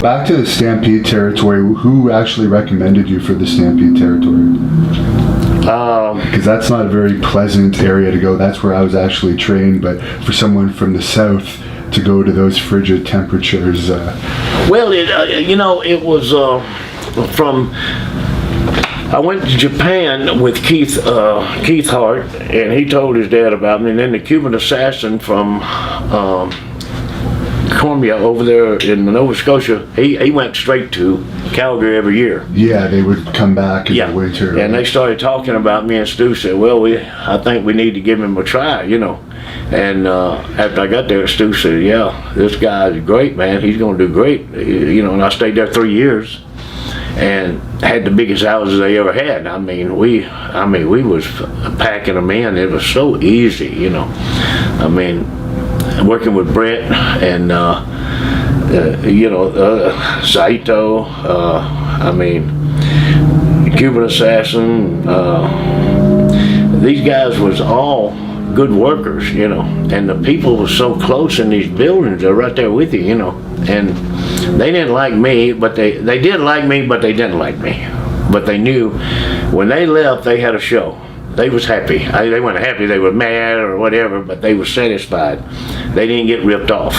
Back to the Stampede territory, who actually recommended you for the Stampede territory? Because that's not a very pleasant area to go. That's where I was actually trained, but for someone from the south to go to those frigid temperatures... Well, it was from... I went to Japan with Keith Hart, and he told his dad about me, and then the Cuban assassin from Columbia over there in Nova Scotia, he went straight to Calgary every year. Yeah, they would come back in the winter. Right? And they started talking about me, and Stu said, well, I think we need to give him a try, And after I got there, Stu said, yeah, this guy's great, man. He's going to do great. And I stayed there 3 years and had the biggest houses they ever had. I mean, we was packing them in. It was so easy, I mean, working with Brett and Saito, Cuban Assassin, these guys was all good workers, and the people were so close in these buildings. They're right there with you, and they didn't like me, but they did like me, but they didn't like me. But they knew when they left, they had a show. They was happy. They weren't happy, they were mad or whatever, but they were satisfied. They didn't get ripped off,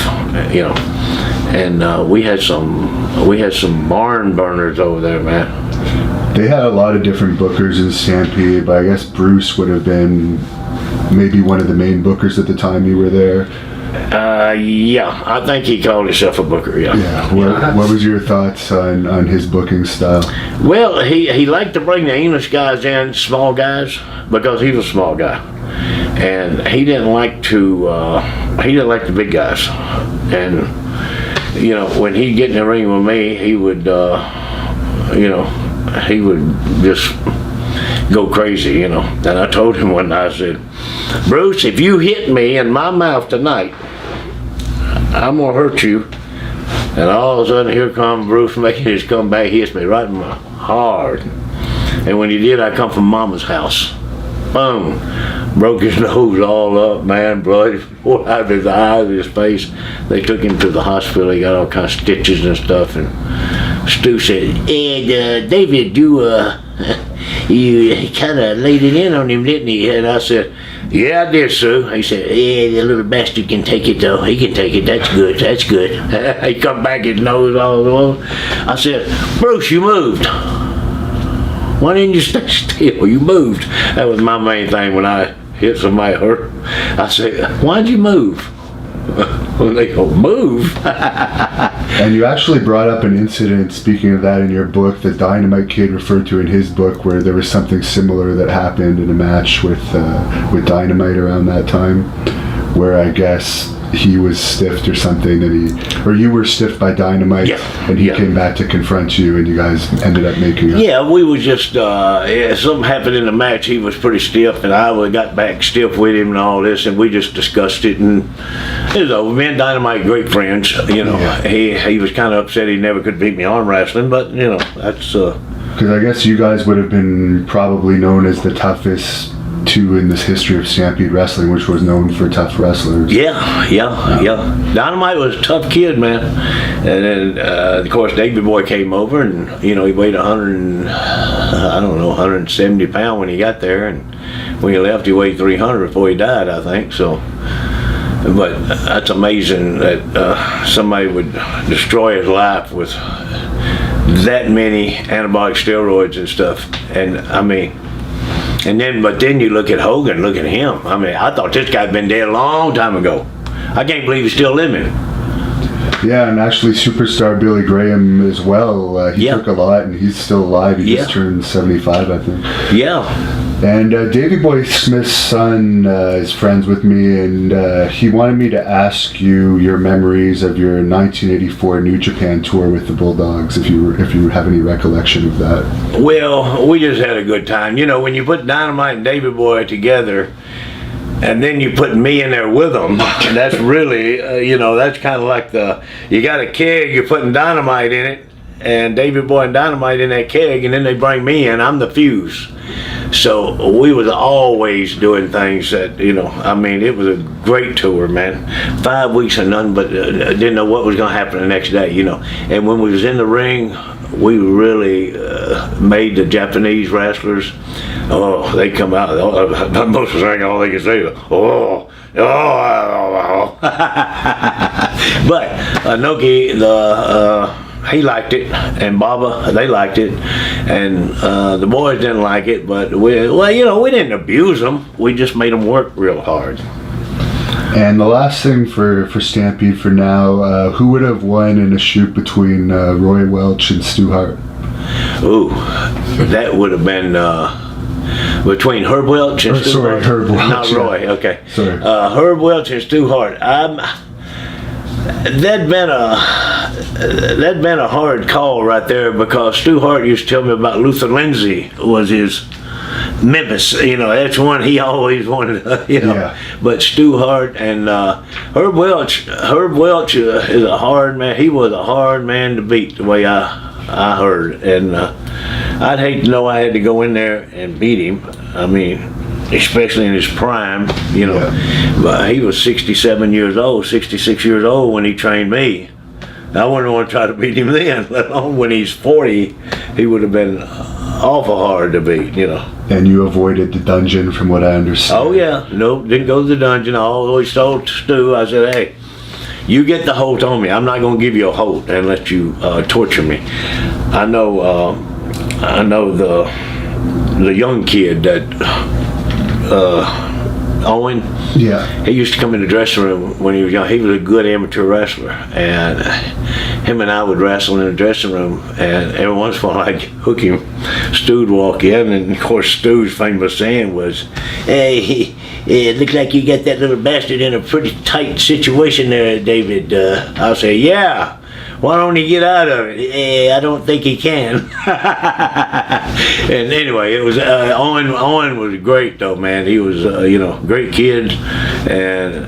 And we had some barn burners over there, man. They had a lot of different bookers in Stampede, but I guess Bruce would have been maybe one of the main bookers at the time you were there. Yeah, I think he called himself a booker, yeah. What was your thoughts on his booking style? Well, he liked to bring the English guys in, small guys, because he was a small guy. And he didn't like the big guys. And, when he'd get in the ring with me, he would just go crazy, And I told him one night, I said, Bruce, if you hit me in my mouth tonight, I'm gonna hurt you. And all of a sudden, here comes Bruce making his comeback. He hits me right in my hard. And when he did, I come from Mama's house. Boom. Broke his nose all up, man. Blood poured out of his eyes, his face. They took him to the hospital. He got all kinds of stitches and stuff. And Stu said, David, you kind of laid it in on him, didn't he? And I said, yeah, I did, Sue. He said, the little bastard can take it, though. He can take it. That's good. That's good. He come back, his nose all alone. I said, Bruce, you moved. Why didn't you stay still? You moved. That was my main thing when I hit somebody hurt. I said, why'd you move? Well, they go, move. And you actually brought up an incident, speaking of that, in your book that Dynamite Kid referred to in his book, where there was something similar that happened in a match with Dynamite around that time, where I guess he was stiffed or something, and you were stiffed by Dynamite, and he came back to confront you, and you guys ended up making up. Yeah, we was just, something happened in the match. He was pretty stiff, and I got back stiff with him and all this, and we just discussed it, and it was over. Me and Dynamite, great friends, He was kind of upset he never could beat me arm wrestling, but, that's... Because I guess you guys would have been probably known as the toughest two in this history of Stampede Wrestling, which was known for tough wrestlers. Yeah. Dynamite was a tough kid, man. And then, of course, Davey Boy came over, and he weighed 170 pounds when he got there, and when he left, he weighed 300 before he died, I think. So, but that's amazing that somebody would destroy his life with that many anabolic steroids and stuff. And I mean. But then you look at Hogan, look at him. I mean, I thought this guy'd been dead a long time ago. I can't believe he's still living. Yeah, and actually superstar Billy Graham as well. He took a lot, and he's still alive. He just turned 75, I think. Yeah. And Davey Boy Smith's son is friends with me, and he wanted me to ask you your memories of your 1984 New Japan tour with the Bulldogs, if you have any recollection of that. Well, we just had a good time. When you put Dynamite and Davey Boy together, and then you put me in there with them, and that's really, that's kind of like you got a keg, you're putting Dynamite in it, and Davey Boy and Dynamite in that keg, and then they bring me in. I'm the fuse. So we was always doing things that, I mean, it was a great tour, man. 5 weeks of nothing but didn't know what was going to happen the next day, And when we was in the ring, we really made the Japanese wrestlers, they come out, most of the thing, all they can say is, but Noki, he liked it, and Baba, they liked it, and the boys didn't like it, but we didn't abuse them. We just made them work real hard. And the last thing for Stampede for now, who would have won in a shoot between Roy Welch and Stu Hart? Ooh, that would have been between Herb Welch and Stu Hart. Herb Welch. Not Roy, okay. Sorry. Herb Welch and Stu Hart. That'd been a hard call right there, because Stu Hart used to tell me about Luther Lindsay was his Memphis, that's one he always wanted, Yeah. But Stu Hart and Herb Welch is a hard man. He was a hard man to beat, the way I heard, and I'd hate to know I had to go in there and beat him. I mean, especially in his prime, Yeah. But he was 67 years old, 66 years old when he trained me. I wouldn't want to try to beat him then, let alone when he's 40. He would have been awful hard to beat, And you avoided the dungeon, from what I understand. Oh yeah, no, didn't go to the dungeon. I always told Stu, I said, hey, you get the Holt on me. I'm not going to give you a Holt and let you torture me. I know the young kid that Owen. Yeah. He used to come in the dressing room when he was young. He was a good amateur wrestler, and him and I would wrestle in the dressing room, and every once in a while I'd hook him. Stu'd walk in, and of course Stu's famous saying was, hey, it looks like you got that little bastard in a pretty tight situation there, David. I'll say, yeah. Why don't he get out of it? I don't think he can. And anyway, it was Owen was great though, man. He was great kid, and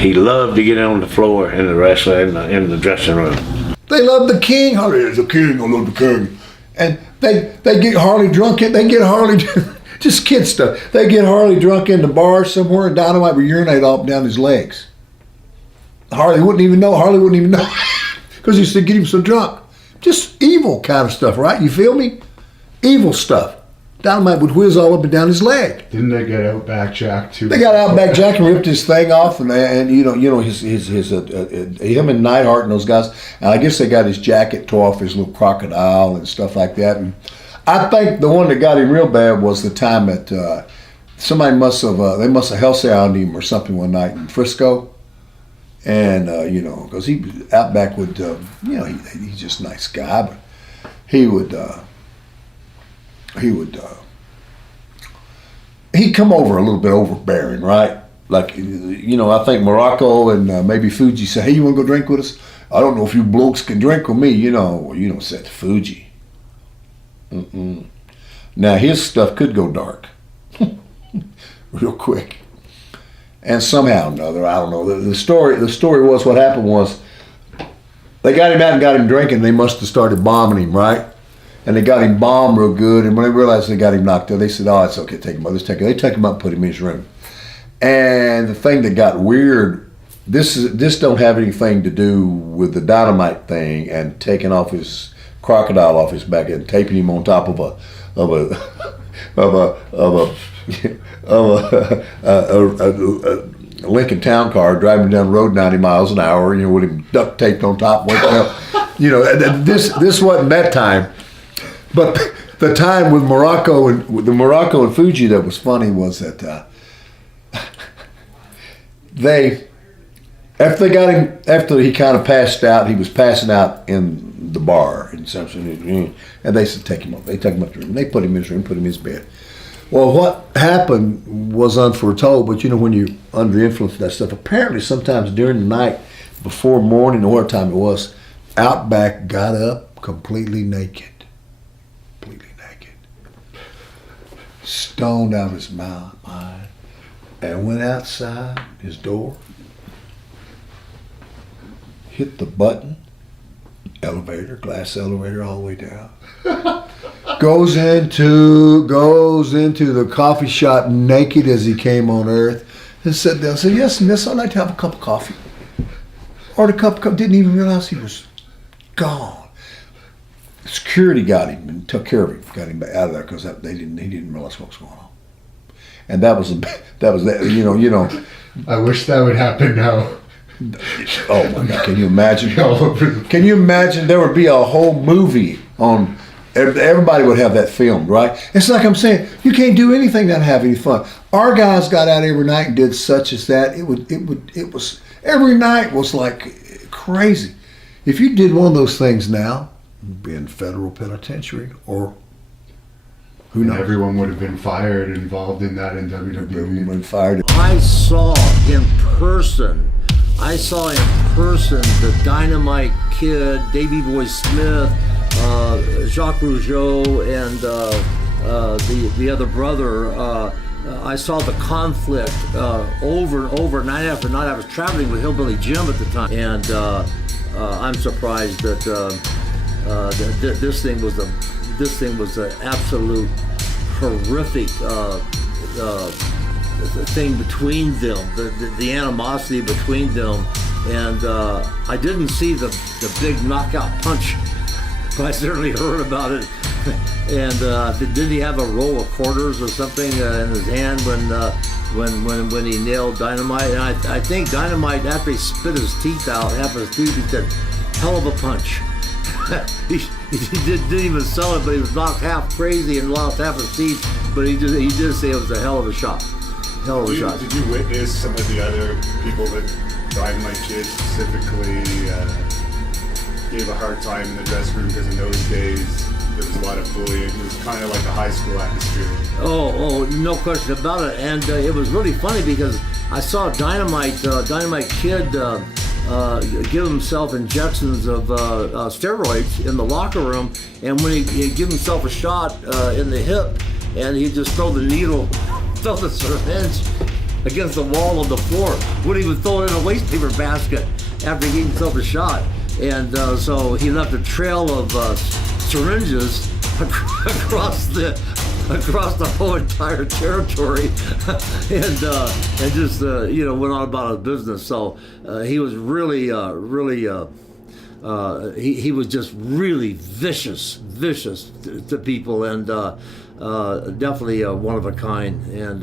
he loved to get on the floor in the wrestling in the dressing room. They love the king. Harley is the king. I love the king. And they get Harley drunk. They get Harley, just kid stuff. They get Harley drunk in the bar somewhere, and Dynamite would urinate all up down his legs. Harley wouldn't even know. Because he used to get him so drunk. Just evil kind of stuff, right? You feel me? Evil stuff. Dynamite would whiz all up and down his leg. Didn't they get Outback Jack too? They got Outback Jack and ripped his thing off, and his him and Neidhart and those guys. And I guess they got his jacket tore off, his little crocodile and stuff like that. And I think the one that got him real bad was the time that somebody must have hellsounded him or something one night in Frisco. And, because he was Outback would, he's just a nice guy, but he'd come over a little bit overbearing, right? Like, I think Morocco and maybe Fuji said, hey, you want to go drink with us? I don't know if you blokes can drink with me, Well, you don't say Fuji. Now, his stuff could go dark real quick. And somehow or another, I don't know. The story was, what happened was, they got him out and got him drinking. They must have started bombing him, right? And they got him bombed real good. And when they realized they got him knocked out, they said, "Oh, it's okay, take him up." They took him up and put him in his room. And the thing that got weird, this don't have anything to do with the Dynamite thing and taking off his crocodile off his back and taping him on top of a Lincoln Town car, driving down the road 90 miles an hour, with him duct taped on top. This wasn't that time, but the time with Morocco and Fuji that was funny was that after he kind of passed out, he was passing out in the bar in something, and they said take him up. They took him up to the room. They put him in his room, put him in his bed. Well, what happened was unforetold, but when you're under the influence of that stuff, apparently sometimes during the night, before morning or what time it was, Outback got up completely naked. Stoned out of his mind, and went outside his door, hit the button, glass elevator all the way down. Goes into the coffee shop naked as he came on earth and sat down and said, "Yes, miss, I'd like to have a cup of coffee." Ordered a cup of coffee, didn't even realize he was gone. Security got him and took care of him, got him out of there because he didn't realize what was going on. And that was you know. I wish that would happen now. Oh my God! Can you imagine? All over the Can you imagine? There would be a whole movie on. Everybody would have that filmed, right? It's like I'm saying, you can't do anything not have any fun. Our guys got out every night and did such as that. It was every night was like crazy. If you did one of those things now, you'd be in federal penitentiary or who knows? Everyone would have been fired involved in that in Everyone WWE. been fired. I saw in person the Dynamite Kid, Davey Boy Smith, Jacques Rougeau, and the other brother. I saw the conflict over and over, night after night. I was traveling with Hillbilly Jim at the time, and I'm surprised that this thing was an absolute horrific thing between them, the animosity between them, and I didn't see the big knockout punch, but I certainly heard about it. And did he have a roll of quarters or something in his hand when he nailed Dynamite? And I think Dynamite, after he spit his teeth out, half his teeth, he said, "Hell of a punch." he didn't even sell it, but he was knocked half crazy and lost half his teeth. But he did say it was a hell of a shot. Hell of a shot. Did you witness some of the other people that Dynamite Kid specifically gave a hard time in the dressing room? Because in those days there was a lot of bullying. It was kind of like a high school atmosphere. Oh, no question about it. And it was really funny because I saw Dynamite Kid give himself injections of steroids in the locker room, and when he'd give himself a shot in the hip, and he'd just throw the needle, throw the syringe against the wall of the floor. Wouldn't even throw it in a waste paper basket after he gave himself a shot. And so he left a trail of syringes across the whole entire territory, and just went on about his business. So he was really he was just really vicious to people, and definitely one of a kind. And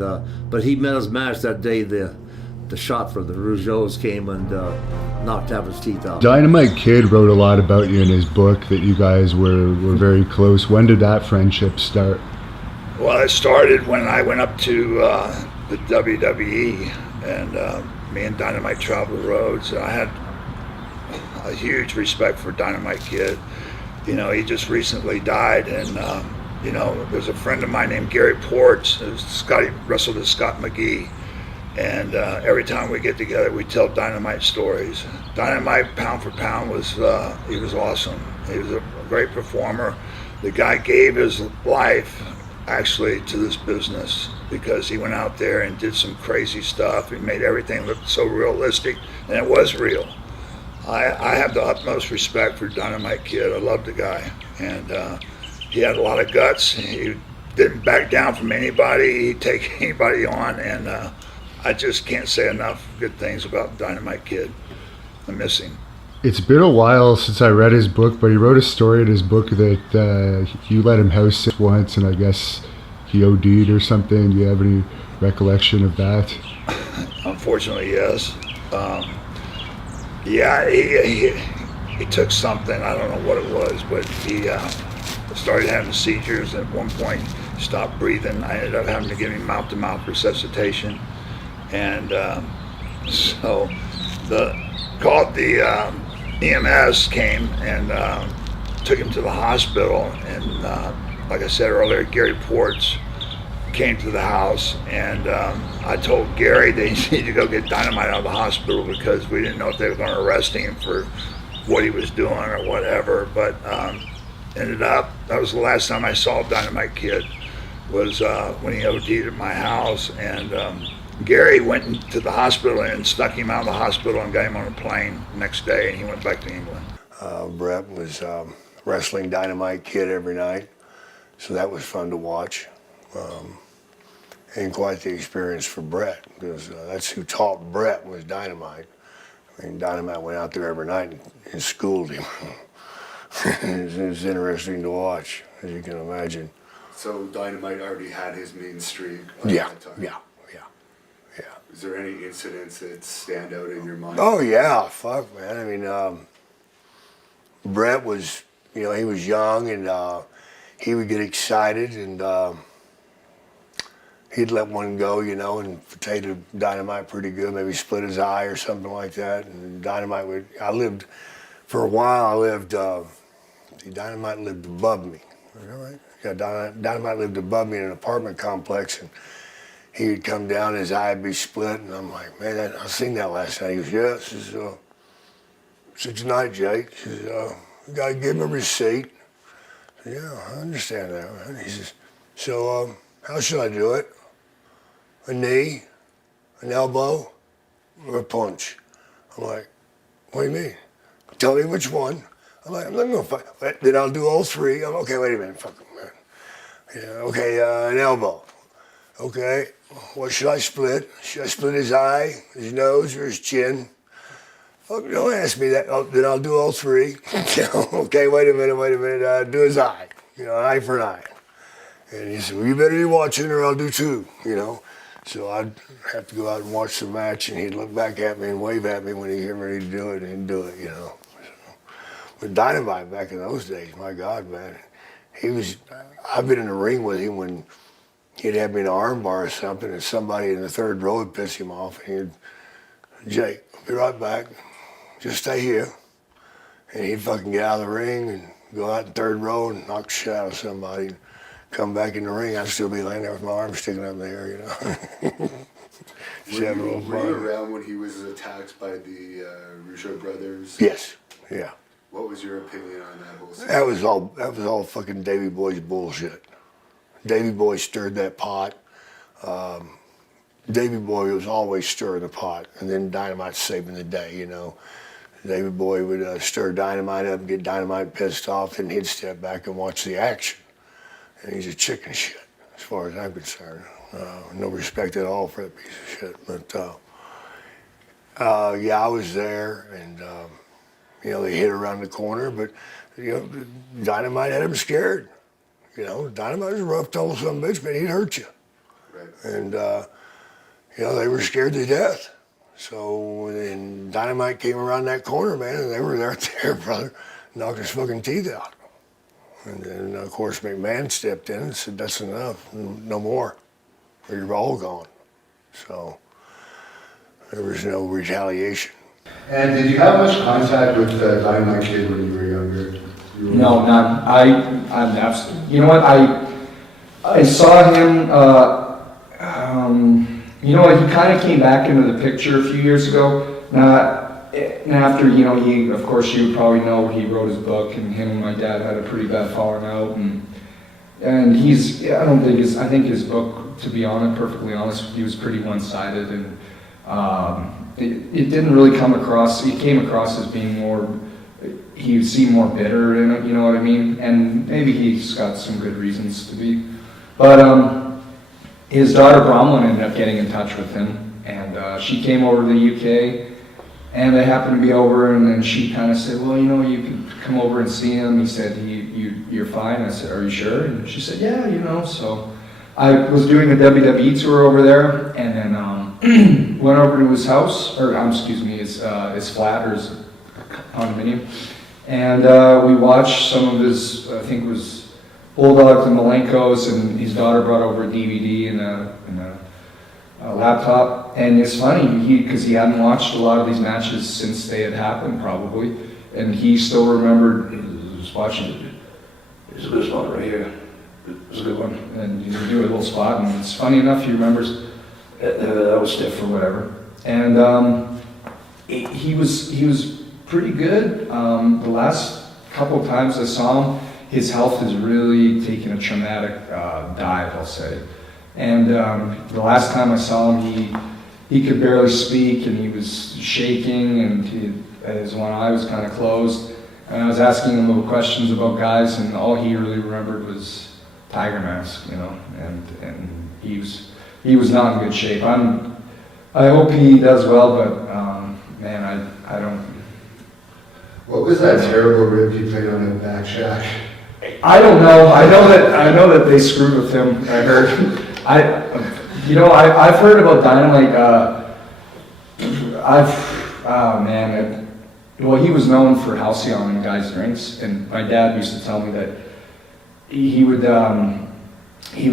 but he met his match that day. The shot for the Rougeaus came and knocked half his teeth out. Dynamite Kid wrote a lot about you in his book, that you guys were very close. When did that friendship start? Well, it started when I went up to the WWE, and me and Dynamite traveled the roads. And I had a huge respect for Dynamite Kid. You know, he just recently died, and there's a friend of mine named Gary Ports. Scotty wrestled with Scott McGee. And every time we get together, we tell Dynamite stories. Dynamite, pound for pound, he was awesome. He was a great performer. The guy gave his life, actually, to this business, because he went out there and did some crazy stuff. He made everything look so realistic, and it was real. I have the utmost respect for Dynamite Kid. I love the guy, and he had a lot of guts. He didn't back down from anybody. He'd take anybody on, and I just can't say enough good things about Dynamite Kid. I miss him. It's been a while since I read his book, but he wrote a story in his book that you let him house sit once, and I guess he OD'd or something. Do you have any recollection of that? Unfortunately, yes. He took something, I don't know what it was, but he started having seizures. At one point, stopped breathing. I ended up having to give him mouth-to-mouth resuscitation. And so the EMS came and took him to the hospital. And like I said earlier, Gary Ports came to the house, and I told Gary they needed to go get Dynamite out of the hospital because we didn't know if they were going to arrest him for what he was doing or whatever. But ended up, that was the last time I saw Dynamite Kid, was when he OD'd at my house. And Gary went to the hospital and snuck him out of the hospital and got him on a plane the next day, and he went back to England. Brett was wrestling Dynamite Kid every night, So that was fun to watch. And quite the experience for Brett, because that's who taught Brett was Dynamite. I mean, Dynamite went out there every night and schooled him. It was interesting to watch, as you can imagine. So Dynamite already had his mean streak by Yeah, that time. yeah. Is there any incidents that stand out in your mind? Oh yeah, fuck man. I mean, Brett was, he was young and he would get excited and he'd let one go, and potato Dynamite pretty good. Maybe split his eye or something like that. And Dynamite would. For a while. Dynamite lived above me. Is that right? Yeah, Dynamite lived above me in an apartment complex and. He'd come down, his eye would be split, and I'm like, man, I seen that last night. He goes, yeah, said, tonight, Jake. He says, you gotta give him a receipt. I said, yeah, I understand that, man. He says, so, how should I do it? A knee, an elbow, or a punch? I'm like, what do you mean? Tell me which one. I'm like, I'm not gonna fight. Then I'll do all three. I'm okay, wait a minute, fuck him, man. Yeah, okay, an elbow. Okay, what should I split? Should I split his eye, his nose, or his chin? Oh, don't ask me that. Then I'll do all three. Okay, wait a minute. Do his eye. Eye for an eye. And he said, well, you better be watching or I'll do two, So I'd have to go out and watch the match and he'd look back at me and wave at me when he'd get ready to do it and he'd do it, So, with Dynamite back in those days, my God, man. I've been in the ring with him when he'd have me in an arm bar or something and somebody in the third row would piss him off and Jake, I'll be right back. Just stay here. And he'd fucking get out of the ring and go out in third row and knock the shit out of somebody and come back in the ring. I'd still be laying there with my arms sticking up in the air, Were you around when he was attacked by the Rougeau brothers? Yes, yeah. What was your opinion on that whole situation? That was all fucking Davey Boy's bullshit. Davey Boy stirred that pot. Davey Boy was always stirring the pot, and then Dynamite saving the day, Davey Boy would stir Dynamite up and get Dynamite pissed off, and he'd step back and watch the action. And he's a chicken shit, as far as I'm concerned. No respect at all for that piece of shit. But, I was there, and, they hit around the corner, but, Dynamite had him scared. Dynamite was a rough, tough son of a bitch, man, he'd hurt you. Right. And, they were scared to death. So when Dynamite came around that corner, man, and they were right there, brother, knocked his fucking teeth out. And then, of course, McMahon stepped in and said, that's enough, no more, or you're all gone. So there was no retaliation. And did you have much contact with Dynamite Kid when you were younger? No, none. I'm absolutely. You know what? I saw him. He kind of came back into the picture a few years ago. After he, of course, you probably know he wrote his book, and him and my dad had a pretty bad falling out, and I think his book, to be perfectly honest, he was pretty one-sided, and it didn't really come across. He came across as being more. He seemed more bitter in it, you know what I mean? And maybe he's got some good reasons to be. But his daughter Bronwyn ended up getting in touch with him, and she came over to the UK, and they happened to be over, and then she kind of said, well, you can come over and see him. He said, you're fine. I said, are you sure? And she said, yeah, So I was doing a WWE tour over there, and then went over to his house, or his flat, or his condominium. And we watched some of his, I think it was Bulldogs and Malenkos, and his daughter brought over a DVD and a laptop. And it's funny, because he hadn't watched a lot of these matches since they had happened, probably. And he still remembered, he was watching it. There's a good spot right here. It's a good one. And you do a little spot, and it's funny enough, he remembers that was stiff or whatever. And he was pretty good. The last couple of times I saw him, his health has really taken a traumatic dive, I'll say. And the last time I saw him, he could barely speak, and he was shaking, and his one eye was kind of closed. And I was asking him little questions about guys, and all he really remembered was Tiger Mask, and he was not in good shape. I hope he does well, but man, I don't. What was that terrible rib he played on Outback Jack? I don't know. I know that they screwed with him. I heard. I've heard about Dynamite. Well, he was known for halcyon guys' drinks, and my dad used to tell me that he would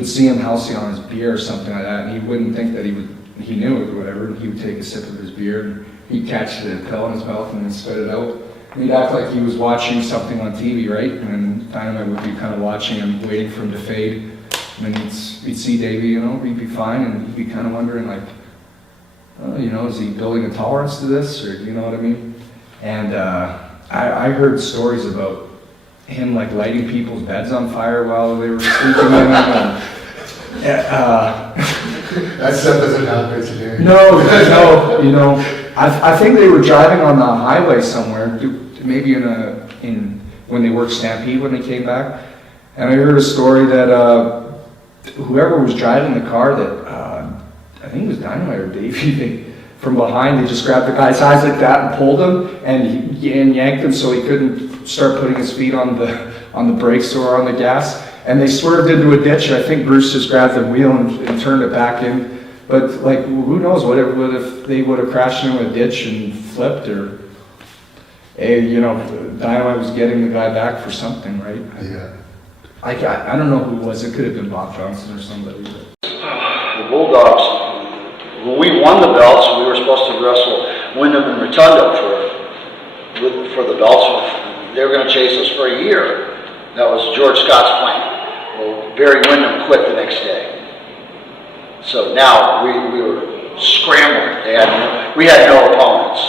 see him halcyon his beer or something like that, and he wouldn't think that he knew it or whatever. He would take a sip of his beer, and he'd catch the pill in his mouth and then spit it out. And he'd act like he was watching something on TV, right? And then Dynamite would be kind of watching him, waiting for him to fade. And then he'd see Davey, he'd be fine, and he'd be kind of wondering, like, is he building a tolerance to this, or you know what I mean? And I heard stories about him, like, lighting people's beds on fire while they were sleeping in them. That stuff doesn't happen today. No, I think they were driving on the highway somewhere, maybe when they worked Stampede when they came back, and I heard a story that whoever was driving the car, that I think it was Dynamite or Davey, from behind they just grabbed the guy's eyes like that and pulled him and yanked him so he couldn't start putting his feet on the brakes or on the gas, and they swerved into a ditch. And I think Bruce just grabbed the wheel and turned it back in. But, like, who knows what if they would have crashed into a ditch and flipped, or, Dynamite was getting the guy back for something, right? Yeah. I don't know who it was. It could have been Bob Johnson or somebody. The Bulldogs, when we won the belts, we were supposed to wrestle Wyndham and Rotundo for the belts. They were going to chase us for a year. That was George Scott's plan. Well, Barry Wyndham quit the next day. So now we were scrambling. We had no opponents.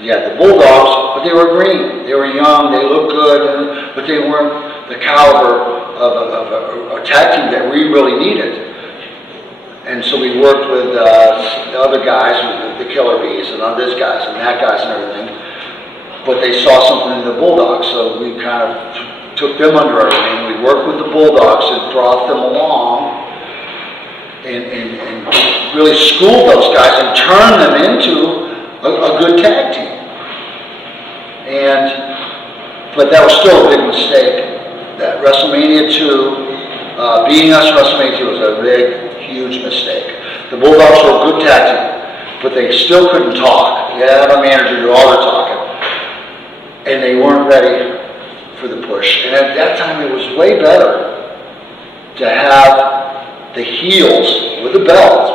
You had the Bulldogs, but they were green. They were young. They looked good, but they weren't the caliber of a tag team that we really needed. And so we worked with the other guys, the Killer Bees, and on this guys and that guys and everything. But they saw something in the Bulldogs, so we kind of took them under our wing. We worked with the Bulldogs and brought them along. And really schooled those guys and turned them into a good tag team. But that was still a big mistake. That WrestleMania 2, beating us WrestleMania 2 was a big, huge mistake. The Bulldogs were a good tag team, but they still couldn't talk. You had to have a manager do all the talking. And they weren't ready for the push. And at that time, it was way better to have the heels with the belt,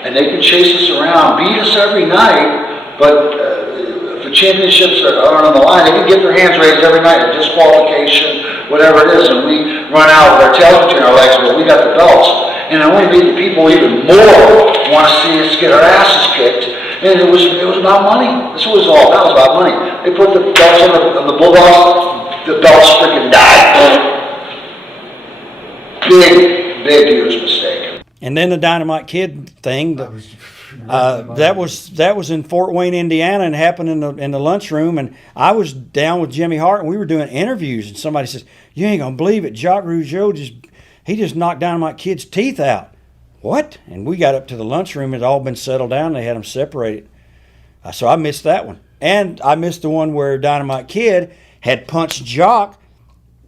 and they can chase us around, beat us every night, but if the championships are on the line, they can get their hands raised every night, a disqualification, whatever it is, and we run out with our tails between our legs, but we got the belts. And it only made the people even more want to see us get our asses kicked, and it was about money. This was all that was about money. They put the belts on the Bulldogs, the belts freaking died. Big, huge mistake. And then the Dynamite Kid thing, that was in Fort Wayne, Indiana, and happened in the lunchroom. And I was down with Jimmy Hart, and we were doing interviews. And somebody says, "You ain't gonna believe it, Jacques Rougeau just knocked Dynamite Kid's teeth out." What? And we got up to the lunchroom. It had all been settled down. They had them separated. So I missed that one, and I missed the one where Dynamite Kid had punched Jacques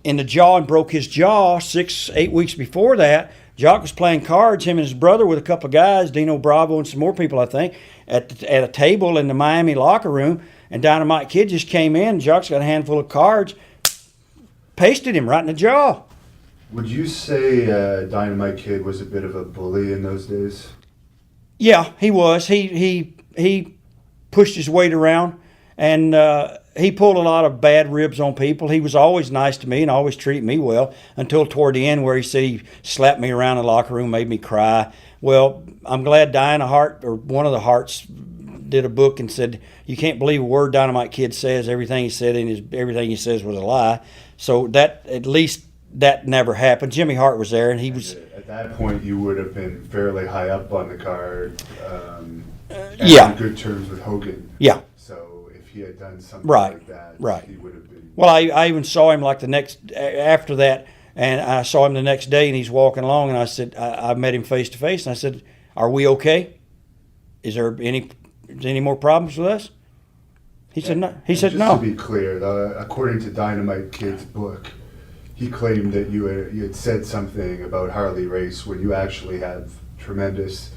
in the jaw and broke his jaw 6-8 weeks before that. Jacques was playing cards, him and his brother with a couple of guys, Dino Bravo and some more people, I think, at a table in the Miami locker room. And Dynamite Kid just came in. Jacques got a handful of cards, pasted him right in the jaw. Would you say Dynamite Kid was a bit of a bully in those days? Yeah, he was. He pushed his weight around, and he pulled a lot of bad ribs on people. He was always nice to me and always treated me well until toward the end, where he said he slapped me around the locker room, made me cry. Well, I'm glad Diana Hart, or one of the Harts, did a book and said, "You can't believe a word Dynamite Kid says. Everything he said everything he says was a lie." So that, at least that never happened. Jimmy Hart was there, and he was. At that point, you would have been fairly high up on the card. And Yeah. on good terms with Hogan. Yeah. So if he had done something Right. like that, Right. he would have been. Well, I even saw him like the next after that And I saw him the next day, and he's walking along, and I said, I met him face to face, and I said, "Are we okay? Is there any more problems with us?" He said no. He said just no. To be clear, according to Dynamite Kid's book, he claimed that you had said something about Harley Race when you actually have tremendous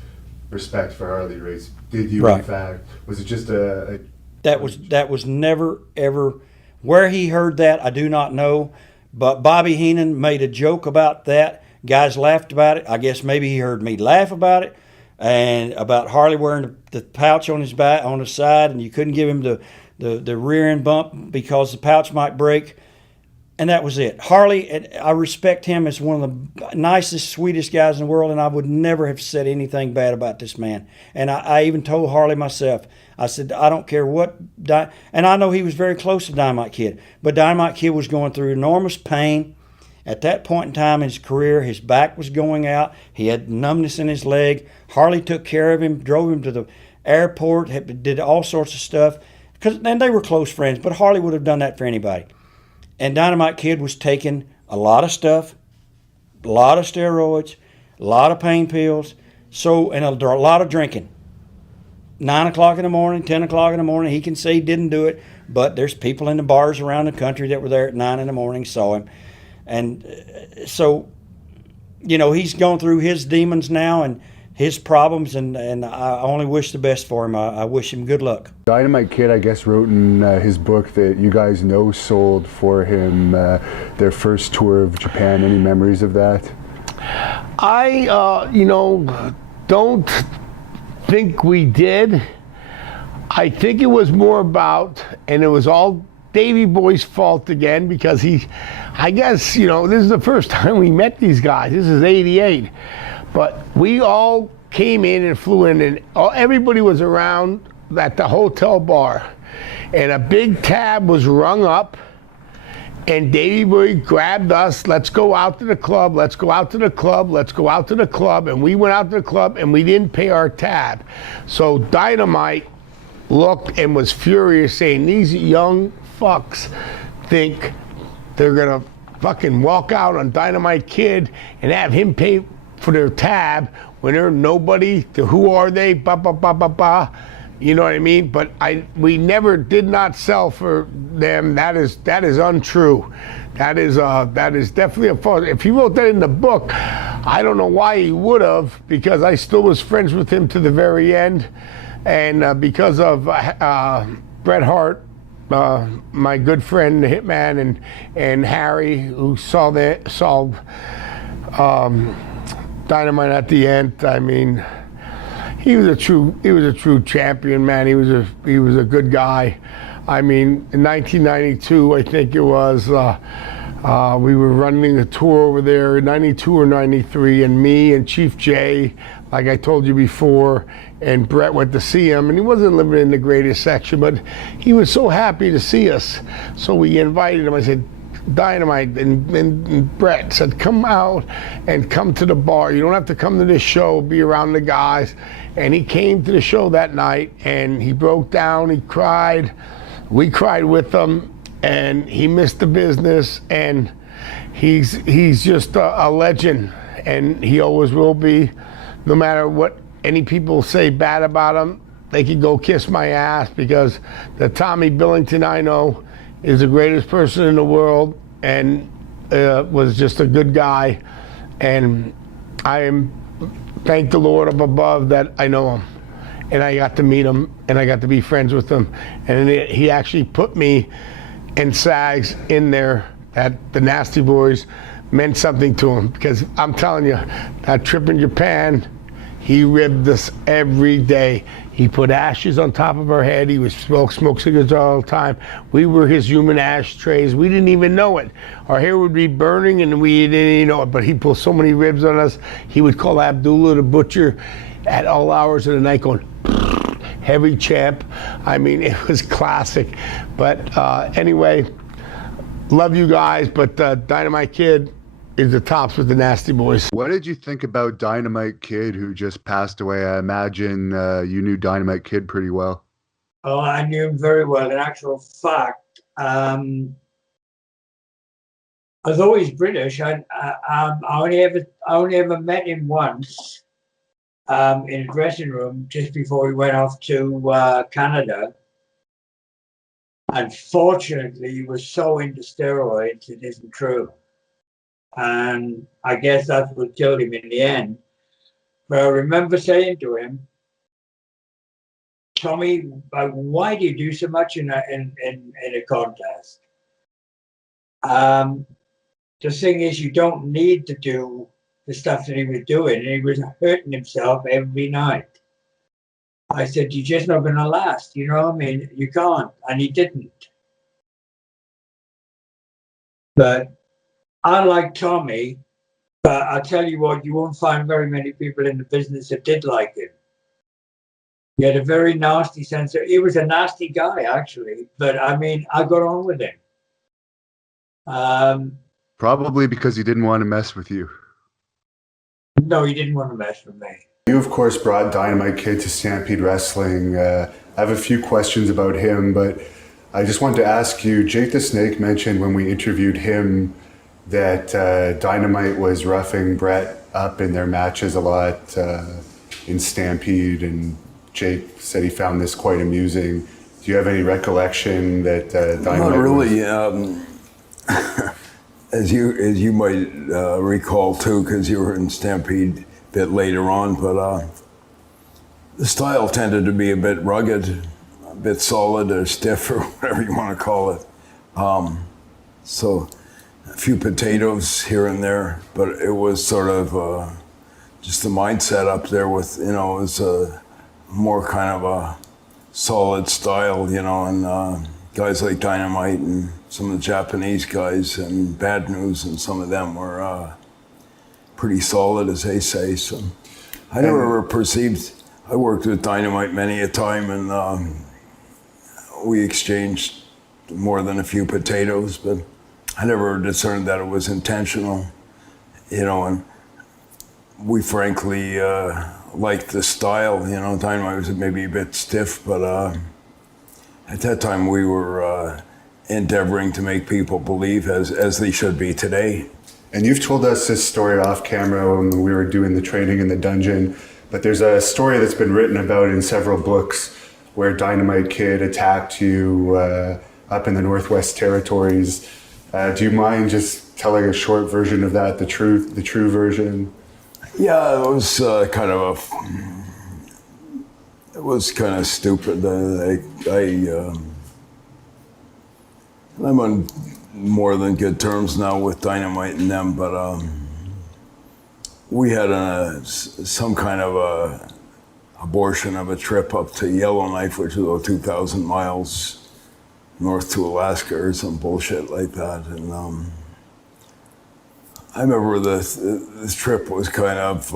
respect for Harley Race. Did you, Right. in fact? Was it just That was never ever where he heard that. I do not know, but Bobby Heenan made a joke about that. Guys laughed about it. I guess maybe he heard me laugh about it, and about Harley wearing the pouch on his back on his side, and you couldn't give him the rear end bump because the pouch might break. And that was it. Harley, and I respect him as one of the nicest, sweetest guys in the world, and I would never have said anything bad about this man. And I even told Harley myself, I said, I don't care what, and I know he was very close to Dynamite Kid, but Dynamite Kid was going through enormous pain. At that point in time in his career, his back was going out. He had numbness in his leg. Harley took care of him, drove him to the airport, did all sorts of stuff. And they were close friends, but Harley would have done that for anybody. And Dynamite Kid was taking a lot of stuff, a lot of steroids, a lot of pain pills, and a lot of drinking. 9 o'clock in the morning, 10 o'clock in the morning. He can say he didn't do it, but there's people in the bars around the country that were there at 9 in the morning, saw him. And so, he's going through his demons now and his problems, and I only wish the best for him. I wish him good luck. Dynamite Kid, I guess, wrote in his book that you guys sold for him their first tour of Japan. Any memories of that? I, don't think we did. I think it was more about, and it was all Davey Boy's fault again, because I guess, this is the first time we met these guys. This is '88. But we all came in and flew in, and everybody was around at the hotel bar. And a big tab was rung up, and Davey Boy grabbed us, let's go out to the club, let's go out to the club, let's go out to the club. And we went out to the club, and we didn't pay our tab. So Dynamite looked and was furious, saying, these young fucks think they're gonna fucking walk out on Dynamite Kid and have him pay for their tab when they're nobody. Who are they? Ba ba ba ba ba. You know what I mean? But we never did not sell for them. That is untrue. That is definitely a false. If he wrote that in the book, I don't know why he would have, because I still was friends with him to the very end, and because of Bret Hart, my good friend, the Hitman, and Harry, who saw Dynamite at the end. I mean, he was a true champion, man. He was a good guy. I mean, in 1992, I think it was, we were running a tour over there in 92 or 93, and me and Chief Jay, like I told you before, and Brett went to see him, and he wasn't living in the greatest section, but he was so happy to see us. So we invited him. I said, Dynamite and Brett said, come out and come to the bar. You don't have to come to this show, be around the guys. And he came to the show that night, and he broke down, he cried. We cried with him, and he missed the business, and he's just a legend, and he always will be. No matter what any people say bad about him, they can go kiss my ass, because the Tommy Billington I know is the greatest person in the world, and was just a good guy. And thank the Lord up above that I know him, and I got to meet him, and I got to be friends with him. And he actually put me and Sags in there, that the Nasty Boys meant something to him, because I'm telling you, that trip in Japan, he ribbed us every day. He put ashes on top of our head. He would smoke cigarettes all the time. We were his human ashtrays. We didn't even know it. Our hair would be burning and we didn't even know it, but he pulled so many ribs on us. He would call Abdullah the butcher at all hours of the night, going, heavy champ. I mean, it was classic. But anyway, love you guys, but Dynamite Kid is the tops with the Nasty Boys. What did you think about Dynamite Kid, who just passed away? I imagine you knew Dynamite Kid pretty well. Oh, I knew him very well. In actual fact, although he's British, I only ever met him once in a dressing room just before he went off to Canada. Unfortunately, he was so into steroids, it isn't true. And I guess that's what killed him in the end. But I remember saying to him, Tommy, why do you do so much in a contest? The thing is, you don't need to do the stuff that he was doing, and he was hurting himself every night. I said, you're just not going to last, you know what I mean? You can't, and he didn't. But I like Tommy, but I'll tell you what, you won't find very many people in the business that did like him. He had a very nasty sense of, he was a nasty guy, actually, but I mean, I got on with him. Probably because he didn't want to mess with you. No, he didn't want to mess with me. You, of course, brought Dynamite Kid to Stampede Wrestling. I have a few questions about him, but I just wanted to ask you, Jake the Snake mentioned when we interviewed him that Dynamite was roughing Brett up in their matches a lot in Stampede, and Jake said he found this quite amusing. Do you have any recollection that Dynamite Not really. As you might recall too, because you were in Stampede a bit later on, but the style tended to be a bit rugged, a bit solid or stiff or whatever you want to call it. So a few potatoes here and there, but it was sort of just the mindset up there with, it was a more kind of a solid style, and guys like Dynamite and some of the Japanese guys and Bad News and some of them were pretty solid, as they say. So I never ever perceived, I worked with Dynamite many a time, and we exchanged more than a few potatoes, but I never discerned that it was intentional, and we frankly liked the style. Dynamite was maybe a bit stiff, but at that time we were endeavoring to make people believe as they should be today. And you've told us this story off camera when we were doing the training in the dungeon, but there's a story that's been written about in several books where Dynamite Kid attacked you up in the Northwest Territories. Do you mind just telling a short version of that, the true version? Yeah, it was it was kind of stupid. I'm on more than good terms now with Dynamite and them, but we had some kind of a abortion of a trip up to Yellowknife, which is about 2,000 miles north to Alaska or some bullshit like that. And I remember this trip was kind of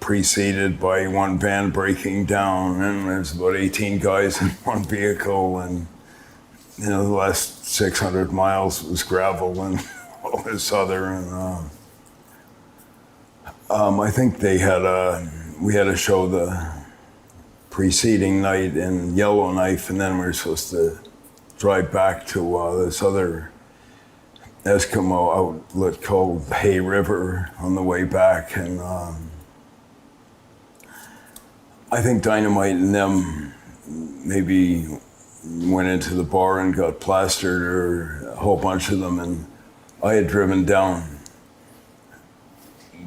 preceded by one van breaking down, and there's about 18 guys in one vehicle, and the last 600 miles was gravel and all this other. And I think we had a show the preceding night in Yellowknife, and then we were supposed to drive back to this other Eskimo outlet called Hay River on the way back. And I think Dynamite and them maybe went into the bar and got plastered, or a whole bunch of them, and I had driven down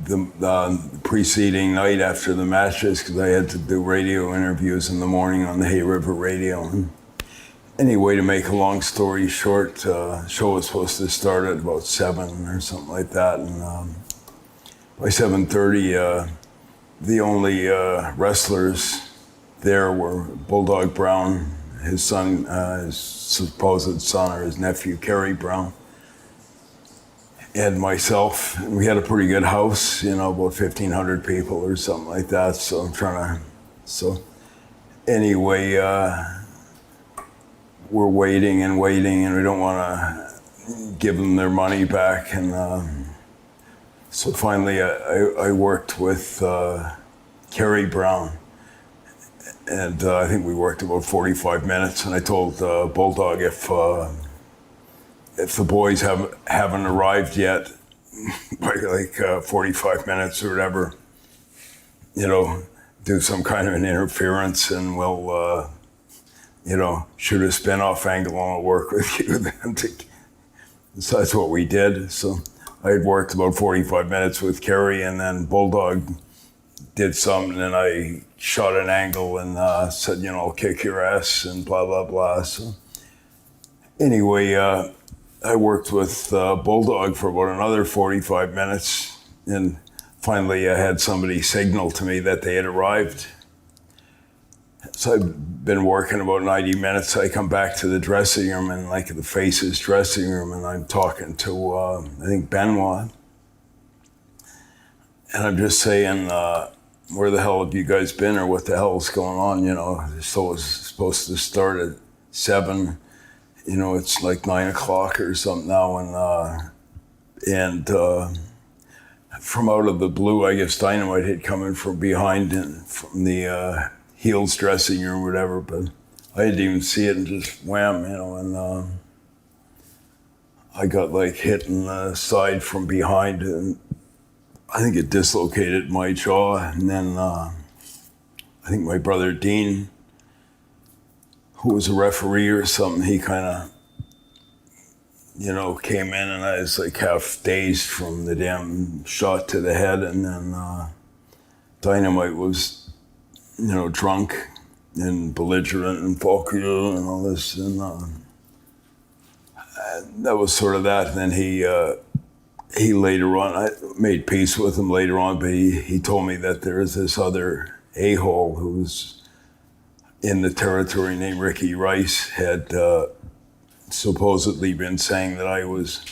the preceding night after the matches because I had to do radio interviews in the morning on the Hay River radio. And anyway, to make a long story short, show was supposed to start at about 7 or something like that, and by 7:30, the only wrestlers there were Bulldog Brown, his son, his supposed son or his nephew, Kerry Brown, and myself. And we had a pretty good house, about 1,500 people or something like that. So anyway, we're waiting, and we don't want to give them their money back. And so finally I worked with Kerry Brown. And I think we worked about 45 minutes, and I told Bulldog if if the boys haven't arrived yet by like 45 minutes or whatever, you know, do some kind of an interference, and we'll, you know, shoot a spin-off angle and I'll work with you then. So that's what we did. So I had worked about 45 minutes with Kerry, and then Bulldog did something, and I shot an angle and said, you know, I'll kick your ass and blah, blah, blah. So anyway, I worked with Bulldog for about another 45 minutes, and finally I had somebody signal to me that they had arrived. So I've been working about 90 minutes. I come back to the dressing room, and like the Faces dressing room, and I'm talking to, I think, Benoit. And I'm just saying, where the hell have you guys been, or what the hell's going on? You know, so it's supposed to start at 7. You know, it's like 9 o'clock or something now. And from out of the blue, I guess Dynamite had come in from behind and from the Heels dressing room or whatever, but I didn't even see it, and just wham, you know, and I got like hit in the side from behind, and I think it dislocated my jaw. And then I think my brother Dean, who was a referee or something, he kind of, you know, came in, and I was like half dazed from the damn shot to the head. And then Dynamite was, you know, drunk and belligerent and fuck you and all this, and that was sort of that. And then he later on, I made peace with him later on, but he told me that there is this other a-hole who's in the territory named Ricky Rice, had supposedly been saying that I was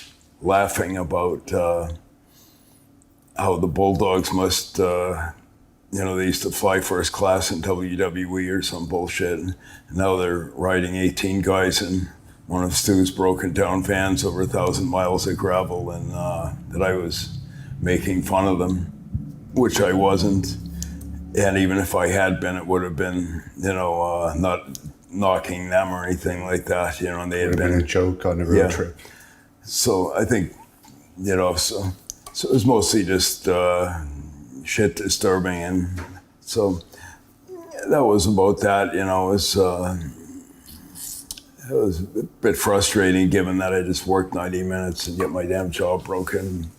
laughing about how the Bulldogs must, you know, they used to fly first class in WWE or some bullshit, and now they're riding 18 guys in one of Stu's broken down vans over 1,000 miles of gravel, and that I was making fun of them, which I wasn't. And even if I had been, it would have been, you know, not knocking them or anything like that, you know, and they had been a joke on the road trip. So I think, you know, so it was mostly just shit disturbing, and so that was about that. You know, it was a bit frustrating, given that I just worked 90 minutes and get my damn jaw broken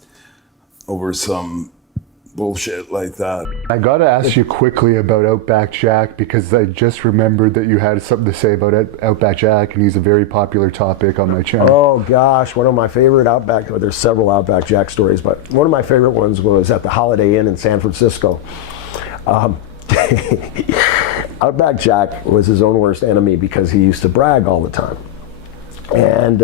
over some bullshit like that. I gotta ask you quickly about Outback Jack, because I just remembered that you had something to say about Outback Jack, and he's a very popular topic on my channel. Oh gosh, one of my favorite Outback, well, there's several Outback Jack stories, but one of my favorite ones was at the Holiday Inn in San Francisco. Outback Jack was his own worst enemy because he used to brag all the time. And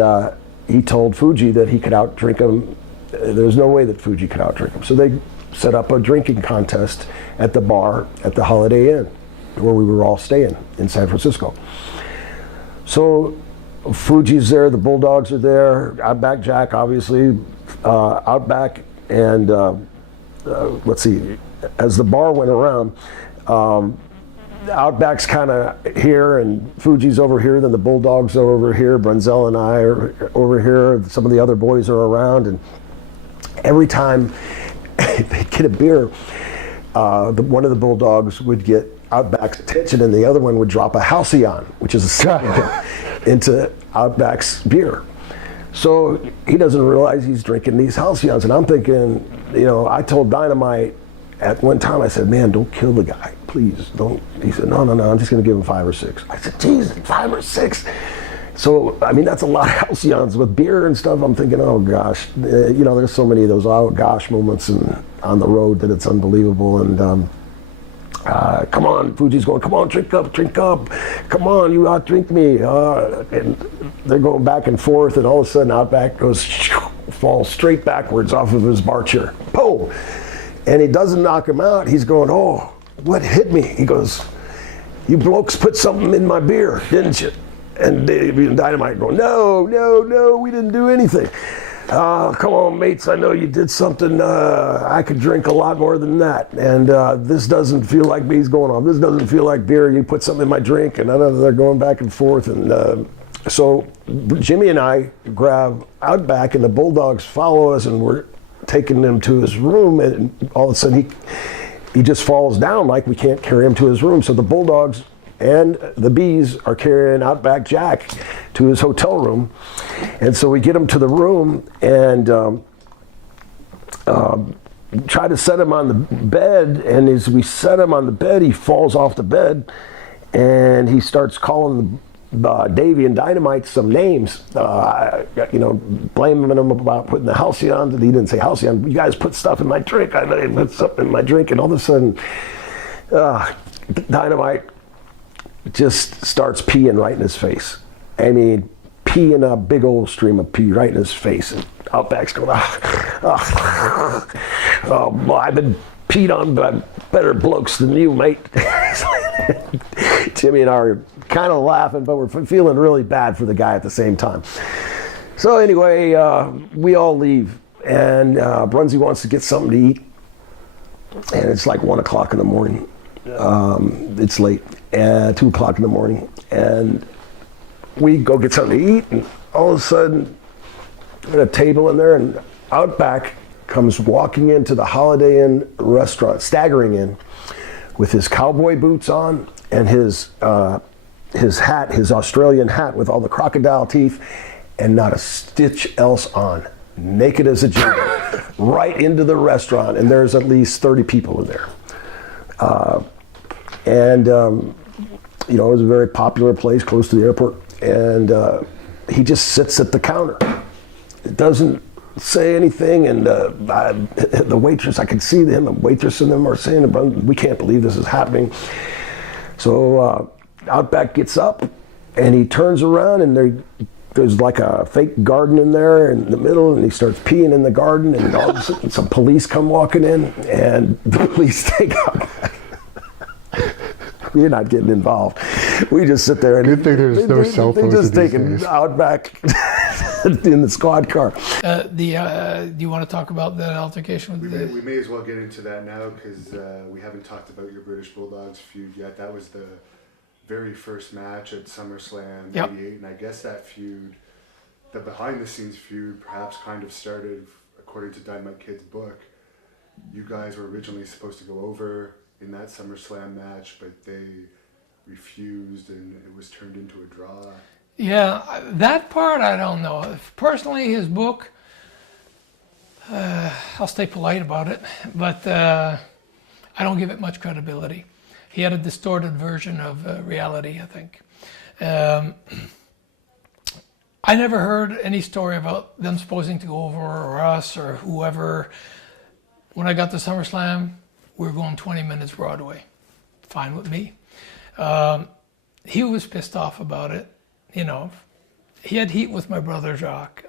he told Fuji that he could outdrink him. There was no way that Fuji could outdrink him. So they set up a drinking contest at the bar at the Holiday Inn, where we were all staying in San Francisco. So Fuji's there, the Bulldogs are there, Outback Jack, obviously, Outback, and let's see, as the bar went around, Outback's kind of here and Fuji's over here, then the Bulldogs are over here, Brunzell and I are over here, some of the other boys are around, and every time they'd get a beer, one of the Bulldogs would get Outback's attention, and the other one would drop a Halcyon, which is a supplement, into Outback's beer. So he doesn't realize he's drinking these Halcyons, and I'm thinking, you know, I told Dynamite at one time, I said, man, don't kill the guy, please, don't. He said, no, I'm just gonna give him 5 or 6. I said, geez, 5 or 6? So, I mean, that's a lot of Halcyons with beer and stuff. I'm thinking, oh gosh, you know, there's so many of those oh gosh moments on the road that it's unbelievable. And come on, Fuji's going, come on, drink up, come on, you out-drink me. And they're going back and forth, and all of a sudden Outback falls straight backwards off of his bar chair. Boom! And he doesn't knock him out. He's going, oh, what hit me? He goes, you blokes put something in my beer, didn't you? And Dynamite going, no, we didn't do anything. Come on, mates, I know you did something. I could drink a lot more than that. And this doesn't feel like me. He's going on. This doesn't feel like beer. You put something in my drink. And they're going back and forth. And So Jimmy and I grab Outback, and the Bulldogs follow us, and we're taking him to his room, and all of a sudden he just falls down, like we can't carry him to his room. So the Bulldogs and the Bees are carrying Outback Jack to his hotel room. And so we get him to the room and try to set him on the bed. And as we set him on the bed, he falls off the bed and he starts calling Davey and Dynamite some names, blaming them about putting the halcyon. He didn't say halcyon. You guys put stuff in my drink. I put stuff in my drink. And all of a sudden, Dynamite just starts peeing right in his face. I mean, peeing a big old stream of pee right in his face. And Outback's going, well, I've been peed on by better blokes than you, mate. Jimmy and I are kind of laughing, but we're feeling really bad for the guy at the same time. So anyway, we all leave, and Brunsy wants to get something to eat, and it's like 1 o'clock in the morning. It's late, 2 o'clock in the morning, and we go get something to eat, and all of a sudden, at a table in there, and Outback comes walking into the Holiday Inn restaurant, staggering in, with his cowboy boots on and his hat, his Australian hat with all the crocodile teeth, and not a stitch else on, naked as a jingle, right into the restaurant, and there's at least 30 people in there. It was a very popular place close to the airport, and he just sits at the counter. It doesn't say anything, and the waitress, I can see him, the waitress and them are saying, we can't believe this is happening. So Outback gets up, and he turns around, and there's like a fake garden in there in the middle, and he starts peeing in the garden, and all of a sudden some police come walking in, and the police take Outback. We're not getting involved. We just sit there and good thing there's no cell phones. They just taking Outback in the squad car. Do you want to talk about that altercation? We may as well get into that now because we haven't talked about your British Bulldogs feud yet. That was the very first match at SummerSlam '88, and I guess that feud, the behind-the-scenes feud, perhaps kind of started, according to Dynamite Kid's book. You guys were originally supposed to go over in that SummerSlam match, but they refused, and it was turned into a draw. Yeah, that part I don't know. Personally, his book, I'll stay polite about it, but I don't give it much credibility. He had a distorted version of reality, I think. I never heard any story about them supposing to go over, or us, or whoever. When I got to SummerSlam, we were going 20 minutes Broadway. Fine with me. He was pissed off about it. He had heat with my brother Jacques.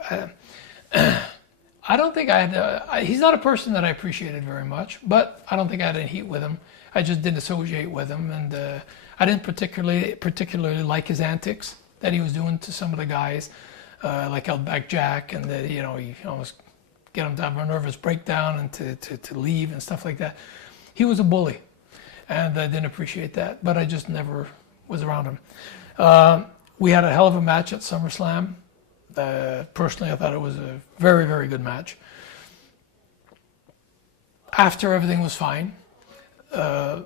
I don't think I had. He's not a person that I appreciated very much, but I don't think I had any heat with him. I just didn't associate with him, and I didn't particularly like his antics that he was doing to some of the guys, like Outback Jack, and that he almost get him to have a nervous breakdown and to leave and stuff like that. He was a bully, and I didn't appreciate that, but I just never was around him. We had a hell of a match at SummerSlam. Personally, I thought it was a very, very good match. After everything was fine, I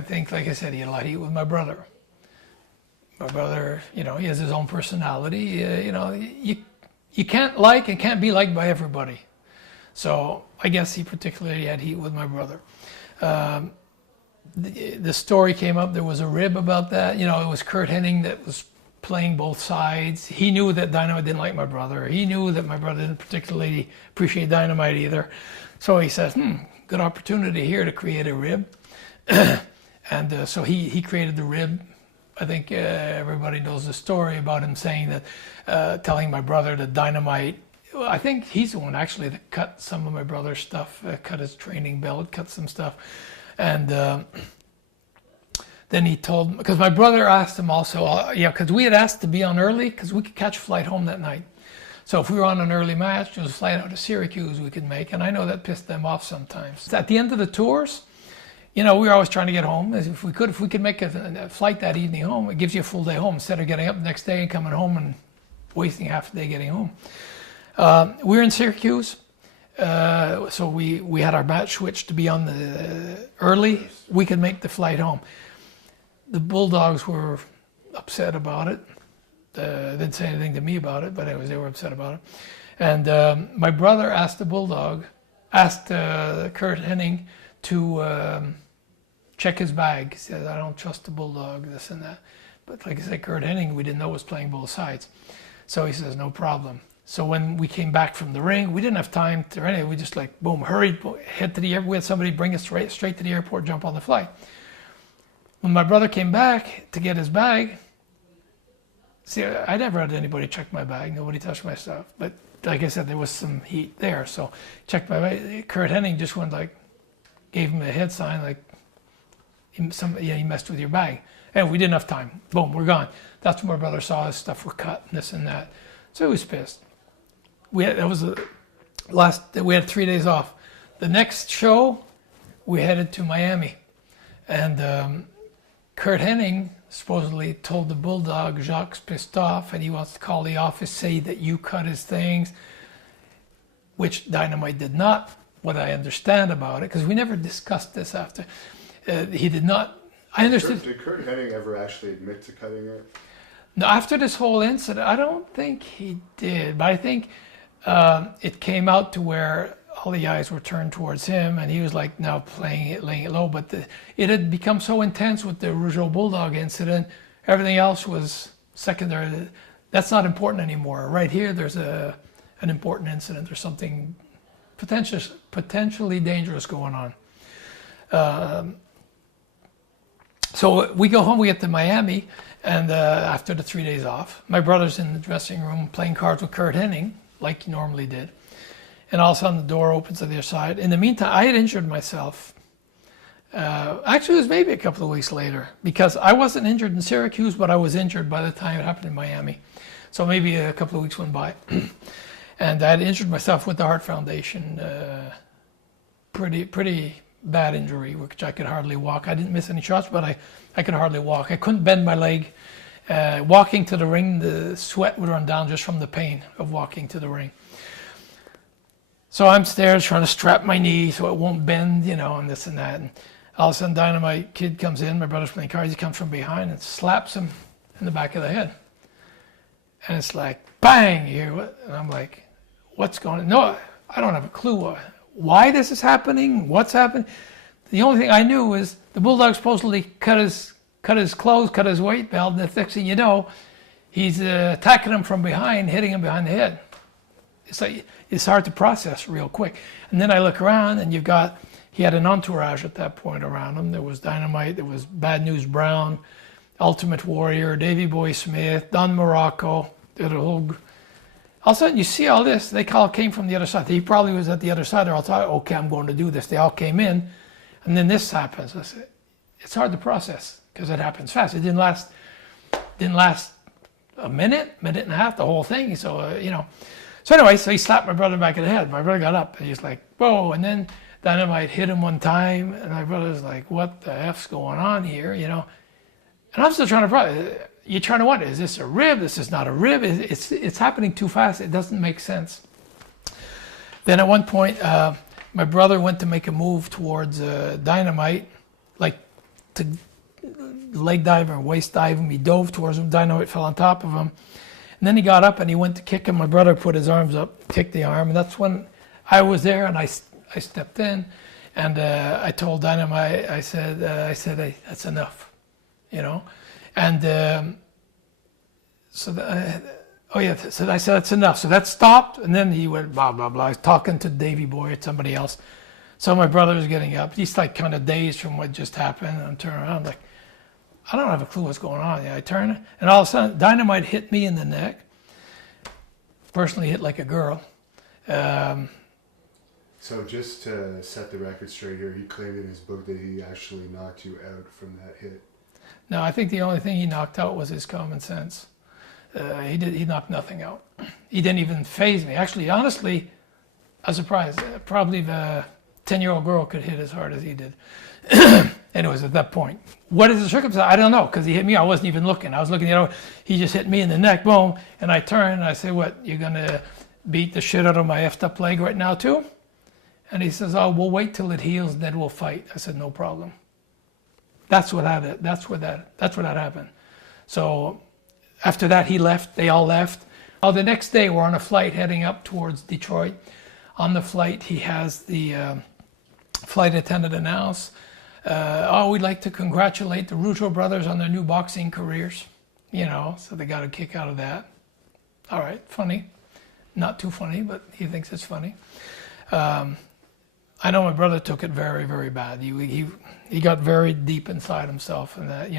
think, like I said, he had a lot of heat with my brother. My brother, he has his own personality. You can't like and can't be liked by everybody. So I guess he particularly had heat with my brother. The story came up, there was a rib about that. It was Kurt Hennig that was playing both sides. He knew that Dynamite didn't like my brother. He knew that my brother didn't particularly appreciate Dynamite either. So he says, good opportunity here to create a rib. And so he created the rib. I think everybody knows the story about him saying that, telling my brother that Dynamite, I think he's the one actually that cut some of my brother's stuff, cut his training belt, cut some stuff. And then he told, because my brother asked him also, because we had asked to be on early, because we could catch a flight home that night. So if we were on an early match, there was a flight out of Syracuse we could make, and I know that pissed them off sometimes. At the end of the tours, we were always trying to get home. If we could make a flight that evening home, it gives you a full day home instead of getting up the next day and coming home and wasting half the day getting home. We were in Syracuse, so we had our match switched to be on the early. We could make the flight home. The Bulldogs were upset about it. Didn't say anything to me about it, but anyways, they were upset about it. And my brother asked Kurt Hennig to check his bag. He said, I don't trust the Bulldog, this and that. But like I said, Kurt Hennig, we didn't know was playing both sides. So he says, no problem. So when we came back from the ring, we didn't have time to anything. We just like, boom, hurried, head to the airport. We had somebody bring us straight to the airport, jump on the flight. When my brother came back to get his bag, see, I never had anybody check my bag. Nobody touched my stuff. But like I said, there was some heat there. So checked my bag. Kurt Hennig just went like, gave him a head sign like, he messed with your bag. And we didn't have time. Boom, we're gone. That's when my brother saw his stuff were cut and this and that. So he was pissed. We had 3 days off. The next show, we headed to Miami. And Kurt Hennig supposedly told the Bulldog, Jacques pissed off and he wants to call the office, say that you cut his things, which Dynamite did not, what I understand about it, because we never discussed this after. He did not, I understood. Did Kurt Hennig ever actually admit to cutting it? No, after this whole incident, I don't think he did, but I think it came out to where all the eyes were turned towards him, and he was like now laying it low. But it had become so intense with the original Bulldog incident, everything else was secondary. That's not important anymore. Right here, there's an important incident. There's something potentially dangerous going on. So we go home, we get to Miami, and after the 3 days off, my brother's in the dressing room playing cards with Kurt Hennig, like he normally did. And all of a sudden the door opens on the other side. In the meantime, I had injured myself. Actually, it was maybe a couple of weeks later, because I wasn't injured in Syracuse, but I was injured by the time it happened in Miami. So maybe a couple of weeks went by. And I had injured myself with the Heart Foundation. Pretty bad injury, which I could hardly walk. I didn't miss any shots, but I could hardly walk. I couldn't bend my leg. Walking to the ring, the sweat would run down just from the pain of walking to the ring. So I'm there trying to strap my knee so it won't bend, and this and that. And all of a sudden, Dynamite Kid comes in. My brother's playing cards. He comes from behind and slaps him in the back of the head. And it's like, bang! You hear what? And I'm like, what's going on? No, I don't have a clue why this is happening, what's happening. The only thing I knew is the Bulldog supposedly cut his clothes, cut his weight belt, and the next thing you know, he's attacking him from behind, hitting him behind the head. It's hard to process real quick. And then I look around, and he had an entourage at that point around him. There was Dynamite, there was Bad News Brown, Ultimate Warrior, Davey Boy Smith, Don Morocco, the whole. All of a sudden, you see all this. They all came from the other side. He probably was at the other side. Or I thought, okay, I'm going to do this. They all came in, and then this happens. I said, it's hard to process because it happens fast. It didn't last a minute and a half, the whole thing. So So anyway, so he slapped my brother back in the head. My brother got up, and he's like, whoa! And then Dynamite hit him one time, and my brother's like, what the F's going on here? And I'm still trying to. You're trying to wonder, is this a rib? This is not a rib. It's happening too fast. It doesn't make sense. Then at one point, my brother went to make a move towards Dynamite, like to leg dive or waist dive him. He dove towards him. Dynamite fell on top of him. And then he got up and he went to kick him. My brother put his arms up, kicked the arm. And that's when I was there and I stepped in. And I told Dynamite, I said, hey, that's enough, And so I said, that's enough. So that stopped, and then he went blah, blah, blah. He's talking to Davey Boy or somebody else. So my brother was getting up. He's like kind of dazed from what just happened. And I'm turning around like, I don't have a clue what's going on. I turn, and all of a sudden, Dynamite hit me in the neck. Personally hit like a girl. So just to set the record straight here, he claimed in his book that he actually knocked you out from that hit. No, I think the only thing he knocked out was his common sense. He knocked nothing out. He didn't even faze me. Actually, honestly, I was surprised. Probably the 10-year-old girl could hit as hard as he did. Anyways, at that point, what is the circumstance? I don't know, because he hit me. I wasn't even looking. I was looking, he just hit me in the neck, boom. And I turned and I said, what, you're going to beat the shit out of my effed up leg right now too? And he says, oh, we'll wait till it heals, then we'll fight. I said, no problem. That's what happened. So after that, he left. They all left. Oh, the next day, we're on a flight heading up towards Detroit. On the flight, he has the flight attendant announce, we'd like to congratulate the Russo brothers on their new boxing careers. So they got a kick out of that. All right, funny. Not too funny, but he thinks it's funny. I know my brother took it very, very bad. He got very deep inside himself, and that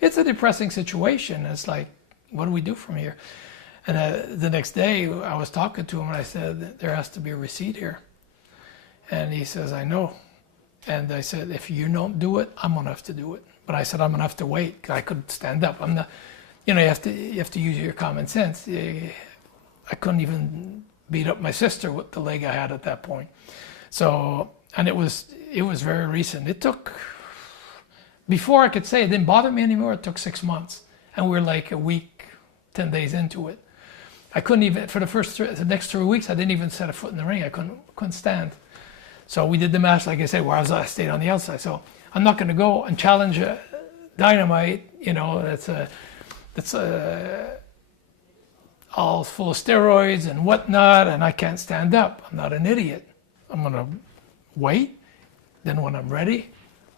it's a depressing situation. It's like, what do we do from here? And the next day, I was talking to him, and I said, there has to be a receipt here. And he says, I know. And I said, if you don't do it, I'm gonna have to do it. But I said, I'm gonna have to wait, because I couldn't stand up. I'm not, you have to use your common sense. I couldn't even beat up my sister with the leg I had at that point. So, and it was very recent. It took, before I could say it didn't bother me anymore, it took 6 months. And we were like a week, 10 days into it. I couldn't even, for the next 3 weeks, I didn't even set a foot in the ring. I couldn't stand. So we did the match, like I said, where I stayed on the outside. So I'm not gonna go and challenge Dynamite, that's all full of steroids and whatnot, and I can't stand up. I'm not an idiot. I'm gonna wait. Then when I'm ready,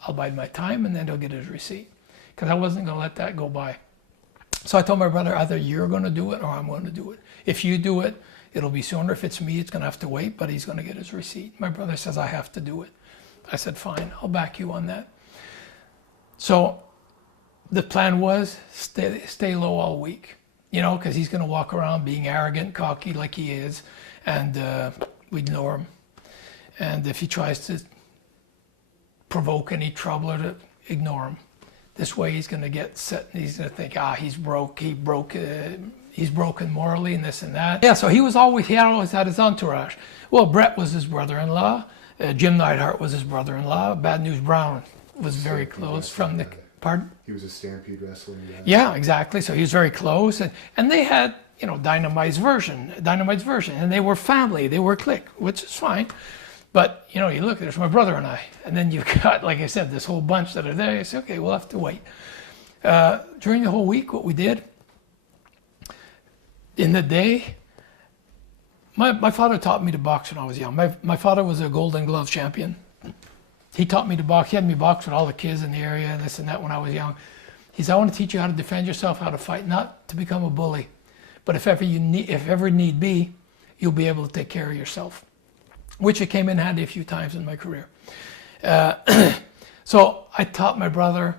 I'll bide my time, and then he'll get his receipt. Because I wasn't gonna let that go by. So I told my brother, either you're gonna do it or I'm gonna do it. If you do it, it'll be sooner. If it's me, it's gonna have to wait, but he's gonna get his receipt. My brother says I have to do it. I said, fine, I'll back you on that. So the plan was stay low all week, because he's gonna walk around being arrogant, cocky like he is, and we ignore him. And if he tries to provoke any trouble, or ignore him. This way he's going to get set, and he's going to think, he's broken morally and this and that. Yeah, so he always had his entourage. Well, Brett was his brother-in-law. Jim Neidhart was his brother-in-law. Bad News Brown was very close from the, pardon? He was a Stampede Wrestling guy. Yeah, exactly. So he was very close. And they had, Dynamite's version. And they were family. They were clique, which is fine. But, you look, there's my brother and I. And then you've got, like I said, this whole bunch that are there. You say, okay, we'll have to wait. During the whole week, what we did, in the day, my father taught me to box when I was young. My father was a Golden Glove champion. He taught me to box. He had me box with all the kids in the area and this and that when I was young. He said, I want to teach you how to defend yourself, how to fight, not to become a bully. But if ever need be, you'll be able to take care of yourself. Which it came in handy a few times in my career. So I taught my brother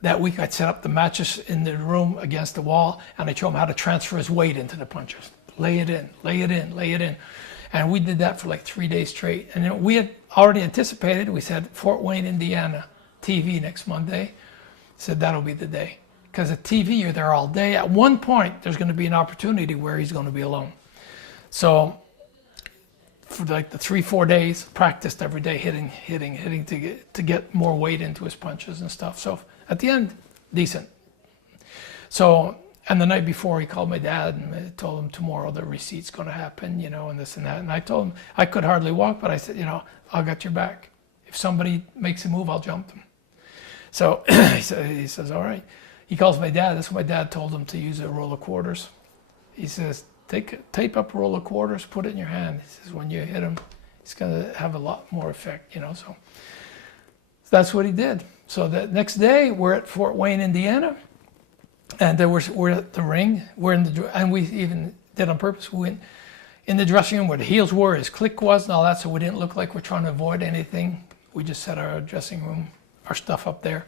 that week. I'd set up the matches in the room against the wall, and I'd show him how to transfer his weight into the punches. Lay it in, lay it in, lay it in. And we did that for like 3 days straight. And then we had already anticipated, we said Fort Wayne, Indiana, TV next Monday. Said that'll be the day. Because at TV, you're there all day. At one point, there's going to be an opportunity where he's going to be alone. So for like the 3-4 days, practiced every day, hitting to get more weight into his punches and stuff. So at the end, decent. So, and the night before, he called my dad and told him tomorrow the receipt's going to happen, and this and that. And I told him I could hardly walk, but I said, I'll got your back. If somebody makes a move, I'll jump them. So he says, all right. He calls my dad. That's what my dad told him, to use a roll of quarters. He says, tape up a roll of quarters, put it in your hand. He says, when you hit him, it's going to have a lot more effect, So that's what he did. So the next day, we're at Fort Wayne, Indiana, and we're at the ring. And we even did on purpose. We went in the dressing room where the heels were, his clique was, and all that, so we didn't look like we're trying to avoid anything. We just set our dressing room, our stuff up there.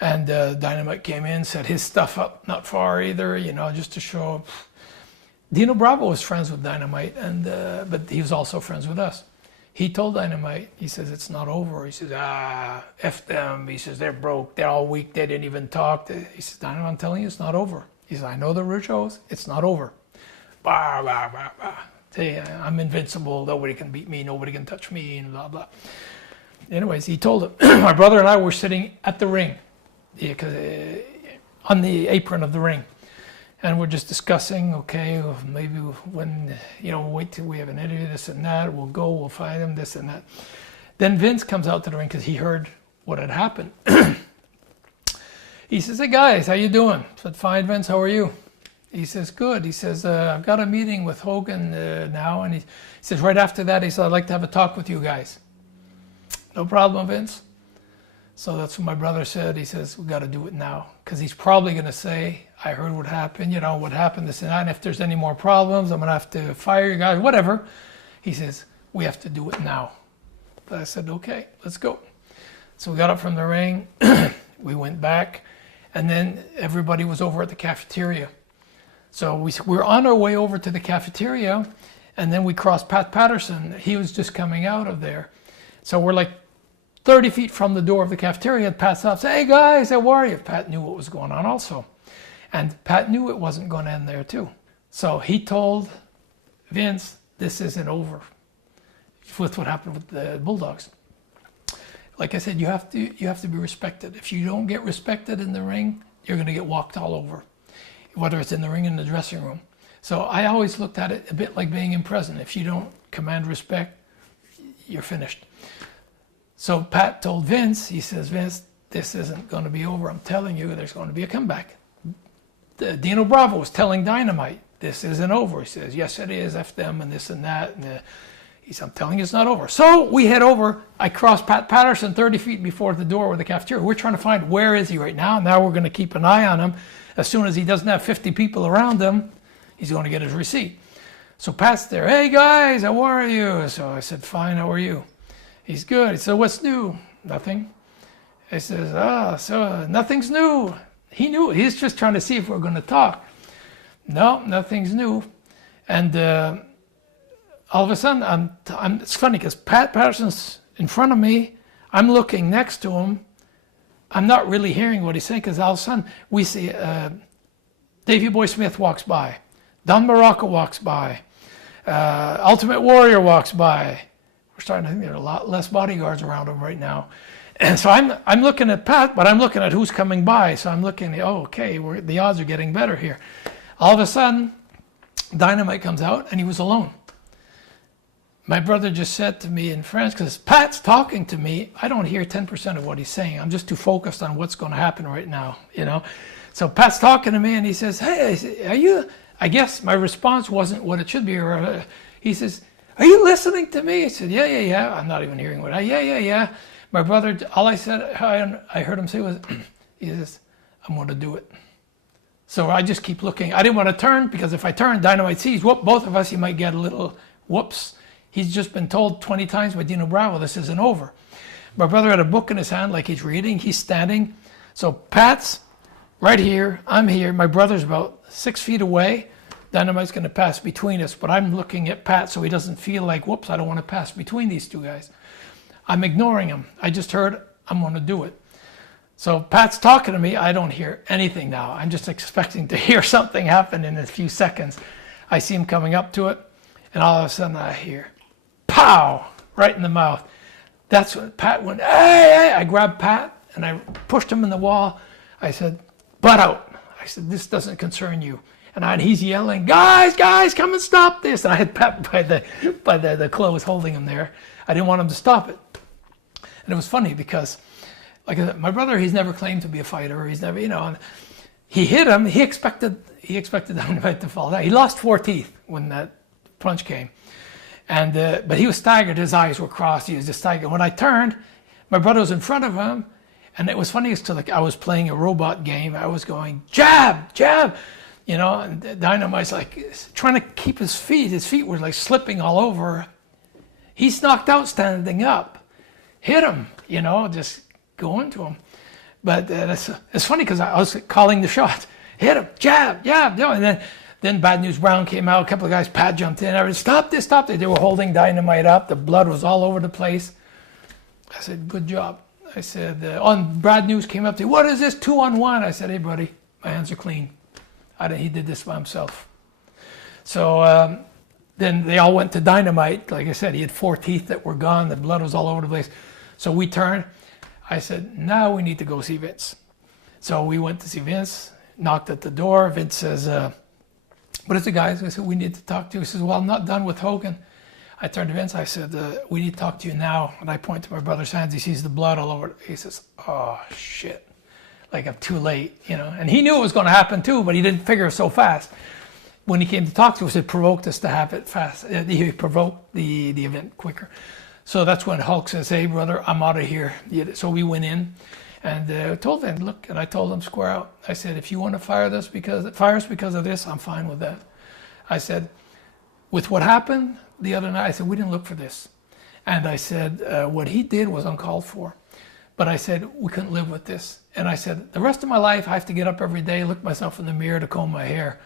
And Dynamite came in, set his stuff up not far either, just to show. Dino Bravo was friends with Dynamite, but he was also friends with us. He told Dynamite, he says, it's not over. He says, F them. He says, they're broke. They're all weak. They didn't even talk. He says, Dynamite, I'm telling you, it's not over. He says, I know the Russos. It's not over. Bah, bah, bah, bah. Say, I'm invincible. Nobody can beat me. Nobody can touch me, and blah, blah. anyways, he told him, my brother and I were sitting at the ring, on the apron of the ring. And we're just discussing, okay, well, maybe when, we'll wait till we have an interview, this and that, we'll go, we'll find him, this and that. Then Vince comes out to the ring because he heard what had happened. He says, hey guys, how you doing? I said, fine, Vince, how are you? He says, good. He says, I've got a meeting with Hogan now. And he says, right after that, he said, I'd like to have a talk with you guys. No problem, Vince. So that's what my brother said. He says, we got to do it now. Because he's probably going to say, I heard what happened, what happened, this and that. And if there's any more problems, I'm going to have to fire you guys, whatever. He says, we have to do it now. But I said, okay, let's go. So we got up from the ring. We went back. And then everybody was over at the cafeteria. So we were on our way over to the cafeteria. And then we crossed Pat Patterson. He was just coming out of there. So we're like 30 feet from the door of the cafeteria. Pat stops, hey guys, how are you? Pat knew what was going on also. And Pat knew it wasn't going to end there too. So he told Vince, this isn't over with what happened with the Bulldogs. Like I said, you have to be respected. If you don't get respected in the ring, you're going to get walked all over, whether it's in the ring or in the dressing room. So I always looked at it a bit like being in prison. If you don't command respect, you're finished. So Pat told Vince, he says, Vince, this isn't going to be over. I'm telling you, there's going to be a comeback. Dino Bravo was telling Dynamite, this isn't over. He says, yes, it is, F them and this and that. And he said, I'm telling you it's not over. So we head over. I crossed Pat Patterson 30 feet before the door with the cafeteria. We're trying to find where is he right now. Now we're going to keep an eye on him. As soon as he doesn't have 50 people around him, he's going to get his receipt. So Pat's there. Hey, guys, how are you? So I said, fine, how are you? He's good. He said, what's new? Nothing. He says, so nothing's new. He knew. He's just trying to see if we're going to talk. No, nothing's new. And all of a sudden, it's funny because Pat Patterson's in front of me. I'm looking next to him. I'm not really hearing what he's saying because all of a sudden we see Davey Boy Smith walks by. Don Morocco walks by. Ultimate Warrior walks by. We're starting to think there are a lot less bodyguards around him right now. And so I'm looking at Pat, but I'm looking at who's coming by. So I'm looking, okay, the odds are getting better here. All of a sudden, Dynamite comes out, and he was alone. My brother just said to me in French, because Pat's talking to me, I don't hear 10% of what he's saying. I'm just too focused on what's going to happen right now, So Pat's talking to me, and he says, hey, are you, I guess my response wasn't what it should be. He says, are you listening to me? I said, yeah. I'm not even hearing what yeah. My brother, all I said, I heard him say was, he says, I'm going to do it. So I just keep looking. I didn't want to turn because if I turn, Dynamite sees, both of us, he might get a little whoops. He's just been told 20 times by Dino Bravo, this isn't over. My brother had a book in his hand like he's reading. He's standing. So Pat's right here. I'm here. My brother's about 6 feet away. Dynamite's going to pass between us, but I'm looking at Pat so he doesn't feel like, whoops, I don't want to pass between these two guys. I'm ignoring him. I just heard, I'm going to do it. So Pat's talking to me. I don't hear anything now. I'm just expecting to hear something happen in a few seconds. I see him coming up to it, and all of a sudden I hear, pow, right in the mouth. That's when Pat went, hey. I grabbed Pat, and I pushed him in the wall. I said, butt out. I said, this doesn't concern you. And he's yelling, guys, come and stop this. And I had Pat by the clothes holding him there. I didn't want him to stop it. And it was funny because, like I said, my brother, he's never claimed to be a fighter. He's never, and he hit him. He expected Dynamite to fall down. He lost 4 teeth when that punch came. And but he was staggered. His eyes were crossed. He was just staggered. When I turned, my brother was in front of him. And it was funny as to I was playing a robot game. I was going, jab. And Dynamite's like trying to keep his feet. His feet were like slipping all over. He's knocked out standing up. Hit him, just go into him. But it's funny because I was calling the shots. Hit him, jab. And then Bad News Brown came out. A couple of guys, Pat jumped in. I said, stop this. They were holding Dynamite up. The blood was all over the place. I said, good job. I said, on Bad News came up to, what is this, 2-on-1? I said, hey, buddy, my hands are clean. He did this by himself. So then they all went to Dynamite. Like I said, he had 4 teeth that were gone. The blood was all over the place. So we turned. I said, now we need to go see Vince. So we went to see Vince, knocked at the door. Vince says, what is it, guys? I said, we need to talk to you. He says, well, I'm not done with Hogan. I turned to Vince. I said, we need to talk to you now. And I point to my brother's hands. He sees the blood all over. He says, oh, shit. Like, I'm too late, you know. And he knew it was going to happen, too, but he didn't figure it so fast. When he came to talk to us, it provoked us to have it fast. He provoked the event quicker. So that's when Hulk says, hey, brother, I'm out of here. So we went in and told Vince, look, and I told him square out. I said, if you want to fire us because of this, I'm fine with that. I said, with what happened the other night, I said, we didn't look for this. And I said, what he did was uncalled for. But I said, we couldn't live with this. And I said, the rest of my life, I have to get up every day, look myself in the mirror to comb my hair.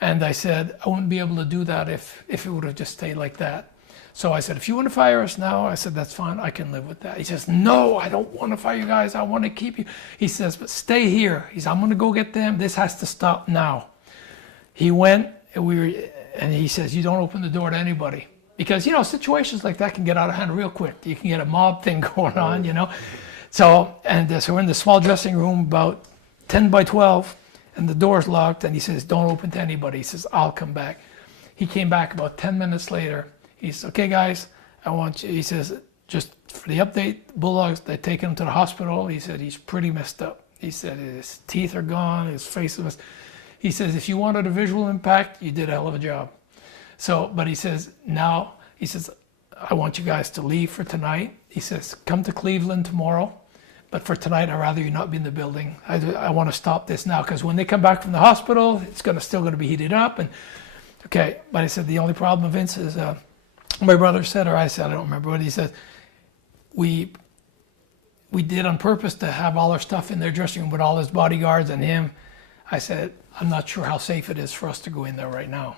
And I said, I wouldn't be able to do that if it would have just stayed like that. So I said, if you want to fire us now, I said, that's fine. I can live with that. He says, no, I don't want to fire you guys. I want to keep you. He says, but stay here. He says, I'm going to go get them. This has to stop now. He went, and he says, you don't open the door to anybody. Because, you know, situations like that can get out of hand real quick. You can get a mob thing going on, you know. So we're in the small dressing room, about 10 by 12, and the door's locked, and he says, don't open to anybody. He says, I'll come back. He came back about 10 minutes later. He says, okay, guys, I want you, he says, just for the update, Bulldogs, they taken him to the hospital. He said, he's pretty messed up. He said, his teeth are gone, his face is, he says, if you wanted a visual impact, you did a hell of a job. So, but he says, now, he says, I want you guys to leave for tonight. He says, come to Cleveland tomorrow. But for tonight, I'd rather you not be in the building. I want to stop this now, because when they come back from the hospital, it's still going to be heated up. And okay, but I said, the only problem, Vince, is my brother said, or I said, I don't remember what he said, we did on purpose to have all our stuff in their dressing room with all his bodyguards and him. I said, I'm not sure how safe it is for us to go in there right now.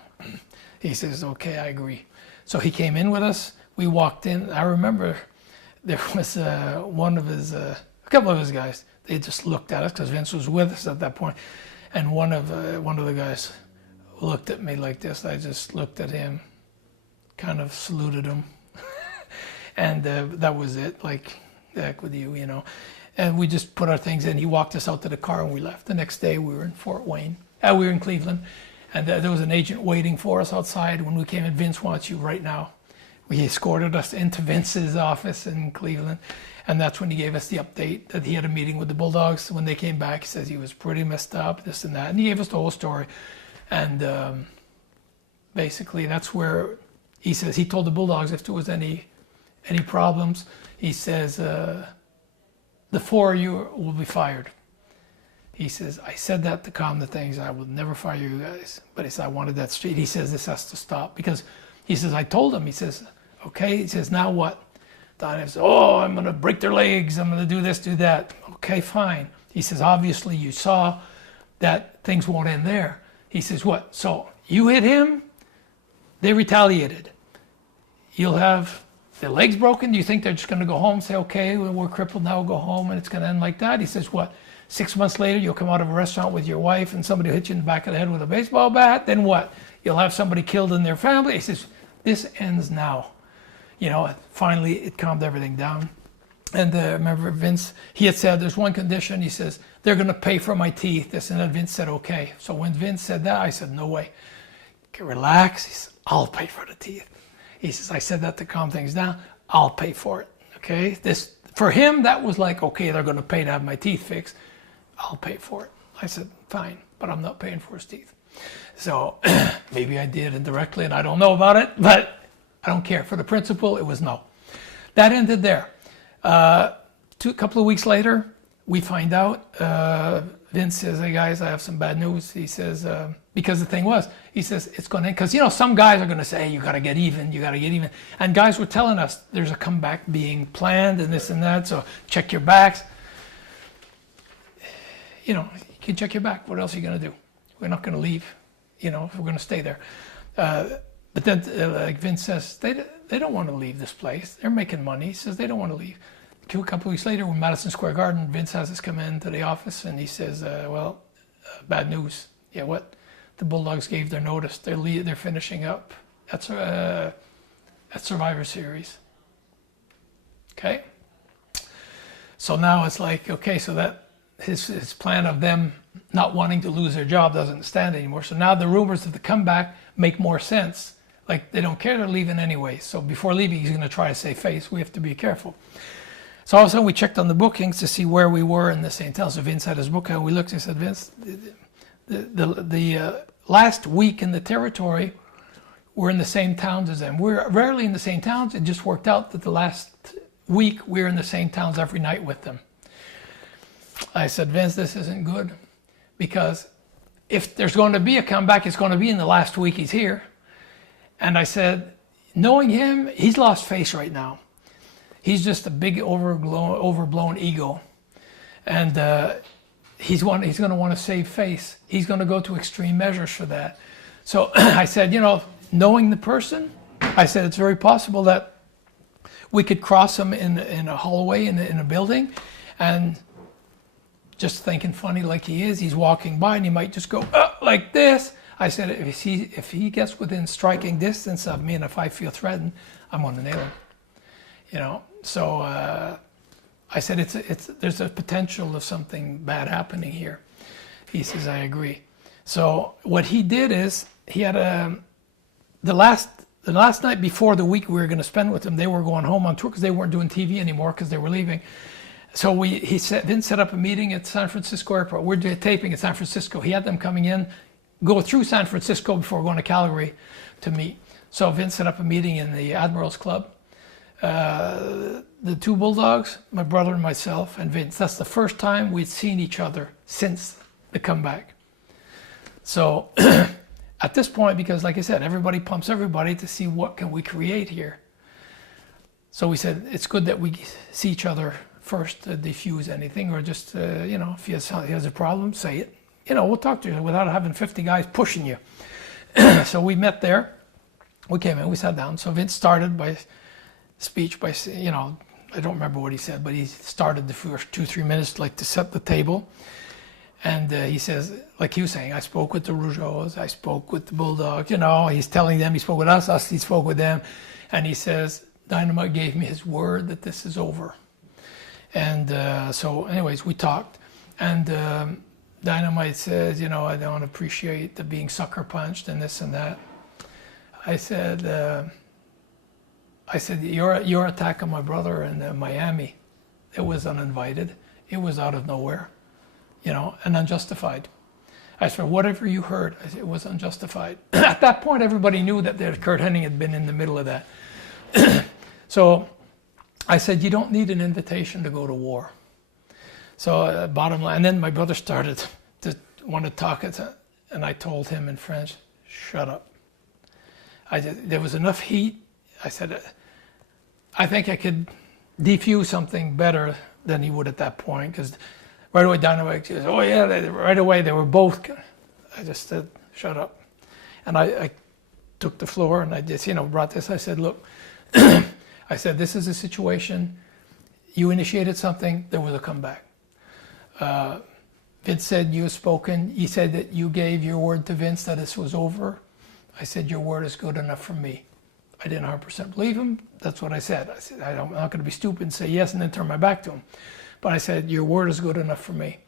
He says, okay, I agree. So he came in with us. We walked in. I remember there was a couple of his guys. They just looked at us because Vince was with us at that point. And one of the guys looked at me like this. I just looked at him, kind of saluted him. And that was it, like, heck with you, you know. And we just put our things in. He walked us out to the car and we left. The next day we were in Fort Wayne. We were in Cleveland. And there was an agent waiting for us outside when we came in. Vince wants you right now. He escorted us into Vince's office in Cleveland. And that's when he gave us the update that he had a meeting with the Bulldogs. When they came back, he says he was pretty messed up, this and that. And he gave us the whole story. And basically that's where he says he told the Bulldogs if there was any problems, he says, the four of you will be fired. He says, I said that to calm the things. I will never fire you guys. But he said, I wanted that straight. He says, this has to stop. Because he says, I told him. He says, okay. He says, now what? Don says, oh, I'm going to break their legs. I'm going to do this, do that. Okay, fine. He says, obviously you saw that things won't end there. He says, what? So you hit him, they retaliated. You'll have their legs broken. Do you think they're just going to go home and say, okay, we're crippled now, we'll go home, and it's going to end like that? He says, what? 6 months later, you'll come out of a restaurant with your wife and somebody will hit you in the back of the head with a baseball bat. Then what? You'll have somebody killed in their family. He says, this ends now. You know, finally, it calmed everything down. And remember, Vince, he had said, there's one condition. He says, they're going to pay for my teeth. This and that. Vince said, okay. So when Vince said that, I said, no way. Okay, relax. He says, I'll pay for the teeth. He says, I said that to calm things down. I'll pay for it. Okay? This, for him, that was like, okay, they're going to pay to have my teeth fixed. I'll pay for it. I said, fine, but I'm not paying for his teeth. So maybe I did indirectly and I don't know about it, but I don't care. For the principle, it was no. That ended there. A couple of weeks later, we find out, Vince says, hey guys, I have some bad news. He says, because the thing was, he says, it's going to end. Because, you know, some guys are going to say, hey, you got to get even, you got to get even. And guys were telling us there's a comeback being planned and this and that, so check your backs. You know, you can check your back. What else are you going to do? We're not going to leave, you know, we're going to stay there. But then, like Vince says, they don't want to leave this place. They're making money. He says they don't want to leave. A couple of weeks later, when Madison Square Garden, Vince has us come into the office and he says, bad news. Yeah, what? The Bulldogs gave their notice. They're finishing up. That's Survivor Series. Okay? So now it's like, okay, so that his plan of them not wanting to lose their job doesn't stand anymore. So now the rumors of the comeback make more sense. Like they don't care, they're leaving anyway. So before leaving, he's going to try to save face. We have to be careful. So all of a sudden we checked on the bookings to see where we were in the same town. So Vince had his book and we looked and said, Vince, the last week in the territory, we're in the same towns as them. We're rarely in the same towns. It just worked out that the last week we're in the same towns every night with them. I said, Vince, this isn't good, because if there's going to be a comeback, it's going to be in the last week he's here. And I said, knowing him, he's lost face right now. He's just a big overblown ego. And he's going to want to save face. He's going to go to extreme measures for that. So I said, knowing the person, I said, it's very possible that we could cross him in a hallway in a building, and just thinking funny like he is, he's walking by and he might just go like this. I said, if he gets within striking distance of me and if I feel threatened, I'm going to nail him. So I said, there's a potential of something bad happening here. He says, I agree. So what he did is he had the last night before the week we were going to spend with him, they were going home on tour because they weren't doing TV anymore because they were leaving. So Vince set up a meeting at San Francisco Airport. We're taping at San Francisco. He had them coming in, go through San Francisco before going to Calgary to meet. So Vince set up a meeting in the Admirals Club. The two Bulldogs, my brother and myself, and Vince. That's the first time we'd seen each other since the comeback. So at this point, because like I said, everybody pumps everybody to see what can we create here. So we said, it's good that we see each other first to diffuse anything, or just, if he has a problem, say it. We'll talk to you without having 50 guys pushing you. So we met there. We came in, we sat down. So Vince started by speech by, I don't remember what he said, but he started the first 2-3 minutes like to set the table. And he says, like he was saying, I spoke with the Rougeaus, I spoke with the Bulldogs, he's telling them he spoke with us, he spoke with them. And he says, Dynamite gave me his word that this is over. And so anyways, we talked. And Dynamite says, I don't appreciate the being sucker punched and this and that. I said, your attack on my brother in Miami, it was uninvited. It was out of nowhere, and unjustified. I said, whatever you heard, I said, it was unjustified. At that point, everybody knew that Kurt Hennig had been in the middle of that. So I said, you don't need an invitation to go to war. So bottom line, and then my brother started to want to talk, and I told him in French, shut up. There was enough heat. I said, I think I could defuse something better than he would at that point, because right away Dynamite says, oh yeah, right away they were both. I just said, shut up. And I took the floor and I just, brought this. I said, look, I said, this is a situation. You initiated something, there was a comeback. Vince said you have spoken. He said that you gave your word to Vince that this was over. I said, your word is good enough for me. I didn't 100% believe him. That's what I said. I said, I'm not going to be stupid and say yes and then turn my back to him. But I said, your word is good enough for me.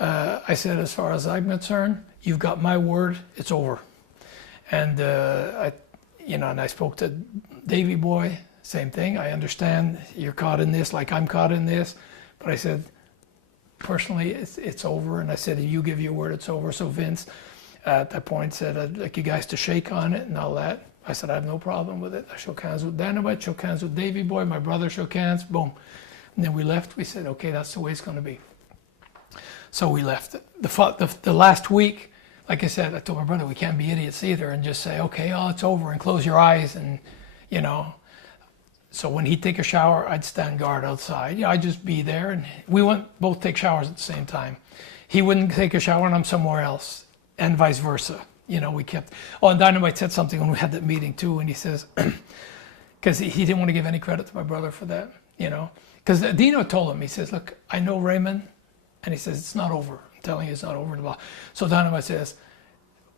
I said, as far as I'm concerned, you've got my word, it's over. And and I spoke to Davey Boy, same thing. I understand you're caught in this like I'm caught in this. But I said, personally, it's over. And I said, if you give your word, it's over. So Vince, at that point, said, I'd like you guys to shake on it and all that. I said, I have no problem with it. I shook hands with Dynamite, shook hands with Davey Boy, my brother shook hands, boom. And then we left. We said, okay, that's the way it's going to be. So we left. The last week, like I said, I told my brother, we can't be idiots either and just say, okay, it's over, and close your eyes. And, so when he'd take a shower, I'd stand guard outside. I'd just be there. And we wouldn't both take showers at the same time. He wouldn't take a shower and I'm somewhere else, and vice versa. We kept. Oh, and Dynamite said something when we had that meeting too, and he says, because he didn't want to give any credit to my brother for that, because Dino told him, he says, look, I know Raymond, and he says, it's not over. I'm telling you, it's not over. So Dynamite says,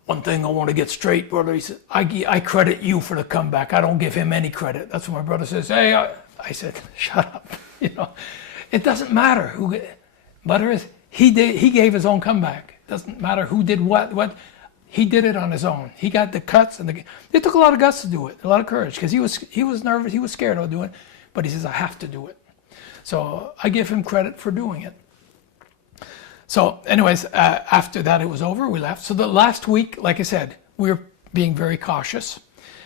one thing I want to get straight, brother. He said, I credit you for the comeback. I don't give him any credit. That's what my brother says. Hey, I said, shut up. It doesn't matter who. Butter is he gave his own comeback. It doesn't matter who did what. He did it on his own. He got the cuts and it took a lot of guts to do it, a lot of courage, because he was nervous, he was scared of doing it, but he says, I have to do it. So I give him credit for doing it. So anyways, after that it was over, we left. So the last week, like I said, we were being very cautious,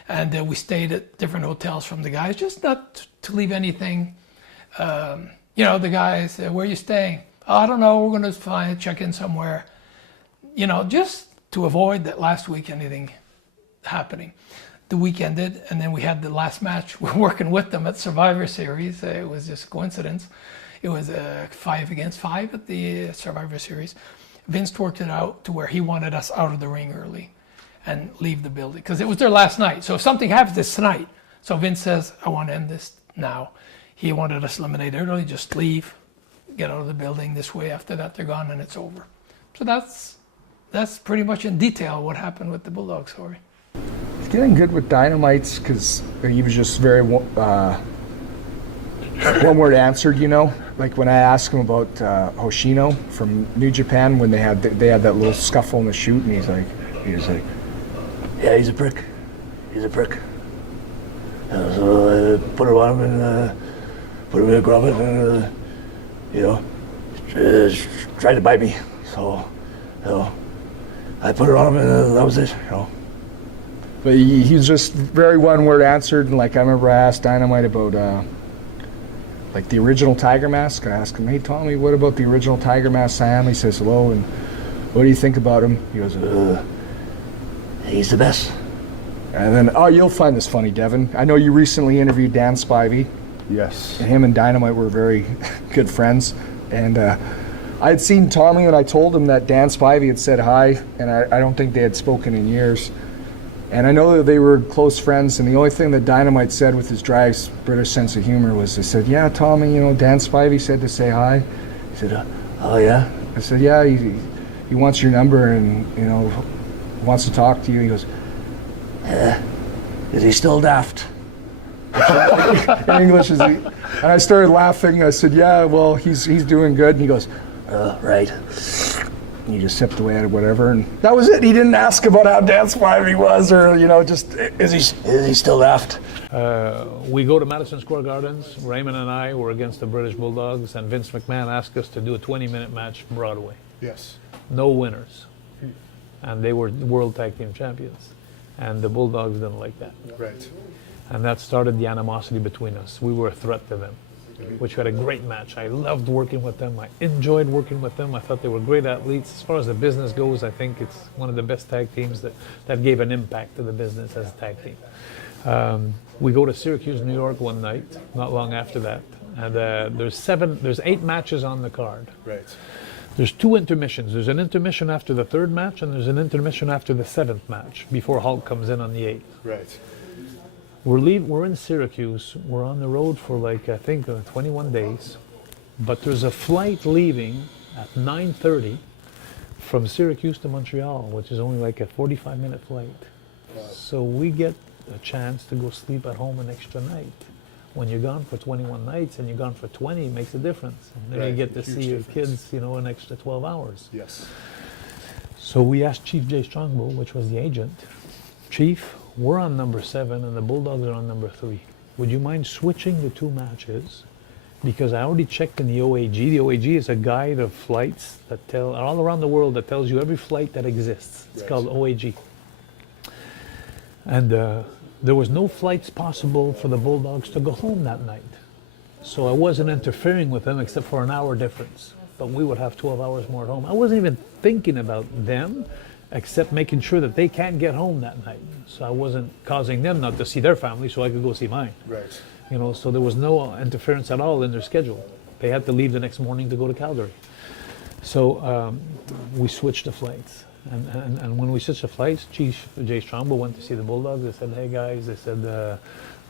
and we stayed at different hotels from the guys, just not to leave anything. You know, the guys, where are you staying? Oh, I don't know, we're going to check in somewhere. You know, just to avoid that last week anything happening. The week ended, and then we had the last match. We're working with them at Survivor Series. It was just a coincidence. It was 5 against 5 at the Survivor Series. Vince worked it out to where he wanted us out of the ring early and leave the building, because it was their last night. So if something happens, it's tonight. So Vince says, I want to end this now. He wanted us eliminated early, just leave, get out of the building this way. After that, they're gone and it's over. So that's pretty much in detail what happened with the Bulldog story. He's getting good with Dynamites because he was just very one word answered, you know. Like when I asked him about Hoshino from New Japan, when they had that little scuffle in the shoot, and he was like, yeah, he's a prick. He's a prick. So I put him on him and put him in a grommet and you know, tried to bite me. So you know, I put it on him and that was it, you know. But he was just very one-word answered, and like I remember I asked Dynamite about like the original Tiger Mask. I asked him, hey Tommy, what about the original Tiger Mask Sam? He says hello, and what do you think about him? He goes, he's the best. And then, oh, you'll find this funny, Devin. I know you recently interviewed Dan Spivey. Yes. And him and Dynamite were very good friends, and I had seen Tommy, and I told him that Dan Spivey had said hi, and I don't think they had spoken in years. And I know that they were close friends, and the only thing that Dynamite said with his dry British sense of humor was, they said, yeah, Tommy, you know, Dan Spivey said to say hi. He said, oh yeah? I said, yeah, he wants your number and, you know, wants to talk to you. He goes, is he still daft? In English, is he? And I started laughing. I said, yeah, well, he's doing good. And he goes, right. And he just sipped away at it, whatever, and that was it. He didn't ask about how Dan Spivey was, or, you know, just, is he still daft? We go to Madison Square Gardens. Raymond and I were against the British Bulldogs, and Vince McMahon asked us to do a 20-minute match from Broadway. Yes. No winners. And they were world tag team champions. And the Bulldogs didn't like that. Right. And that started the animosity between us. We were a threat to them, which had a great match. I loved working with them. I enjoyed working with them. I thought they were great athletes. As far as the business goes, I think it's one of the best tag teams that gave an impact to the business as a tag team. We go to Syracuse, New York one night, not long after that. And there's 8 matches on the card. Right. There's 2 intermissions. There's an intermission after the 3rd match, and there's an intermission after the 7th match, before Hulk comes in on the 8th. Right. We're in Syracuse. We're on the road for like, I think, 21 days. But there's a flight leaving at 9:30 from Syracuse to Montreal, which is only like a 45-minute flight. Wow. So we get a chance to go sleep at home an extra night. When you're gone for 21 nights and you're gone for 20, it makes a difference. And then Right. you get to see your difference. kids, you know, an extra 12 hours. Yes. So we asked Chief Jay Strongbow, which was the agent, Chief, we're on number 7 and the Bulldogs are on number 3. Would you mind switching the 2 matches? Because I already checked in the OAG. The OAG is a guide of flights that tell all around the world that tells you every flight that exists. It's Right. called OAG. And there was no flights possible for the Bulldogs to go home that night. So I wasn't interfering with them except for an hour difference. But we would have 12 hours more at home. I wasn't even thinking about them except making sure that they can't get home that night. So I wasn't causing them not to see their family so I could go see mine. Right. You know, so there was no interference at all in their schedule. They had to leave the next morning to go to Calgary. So we switched the flights. And when we switched the flights, Chief Jay Strombo went to see the Bulldogs. They said, hey guys, they said, the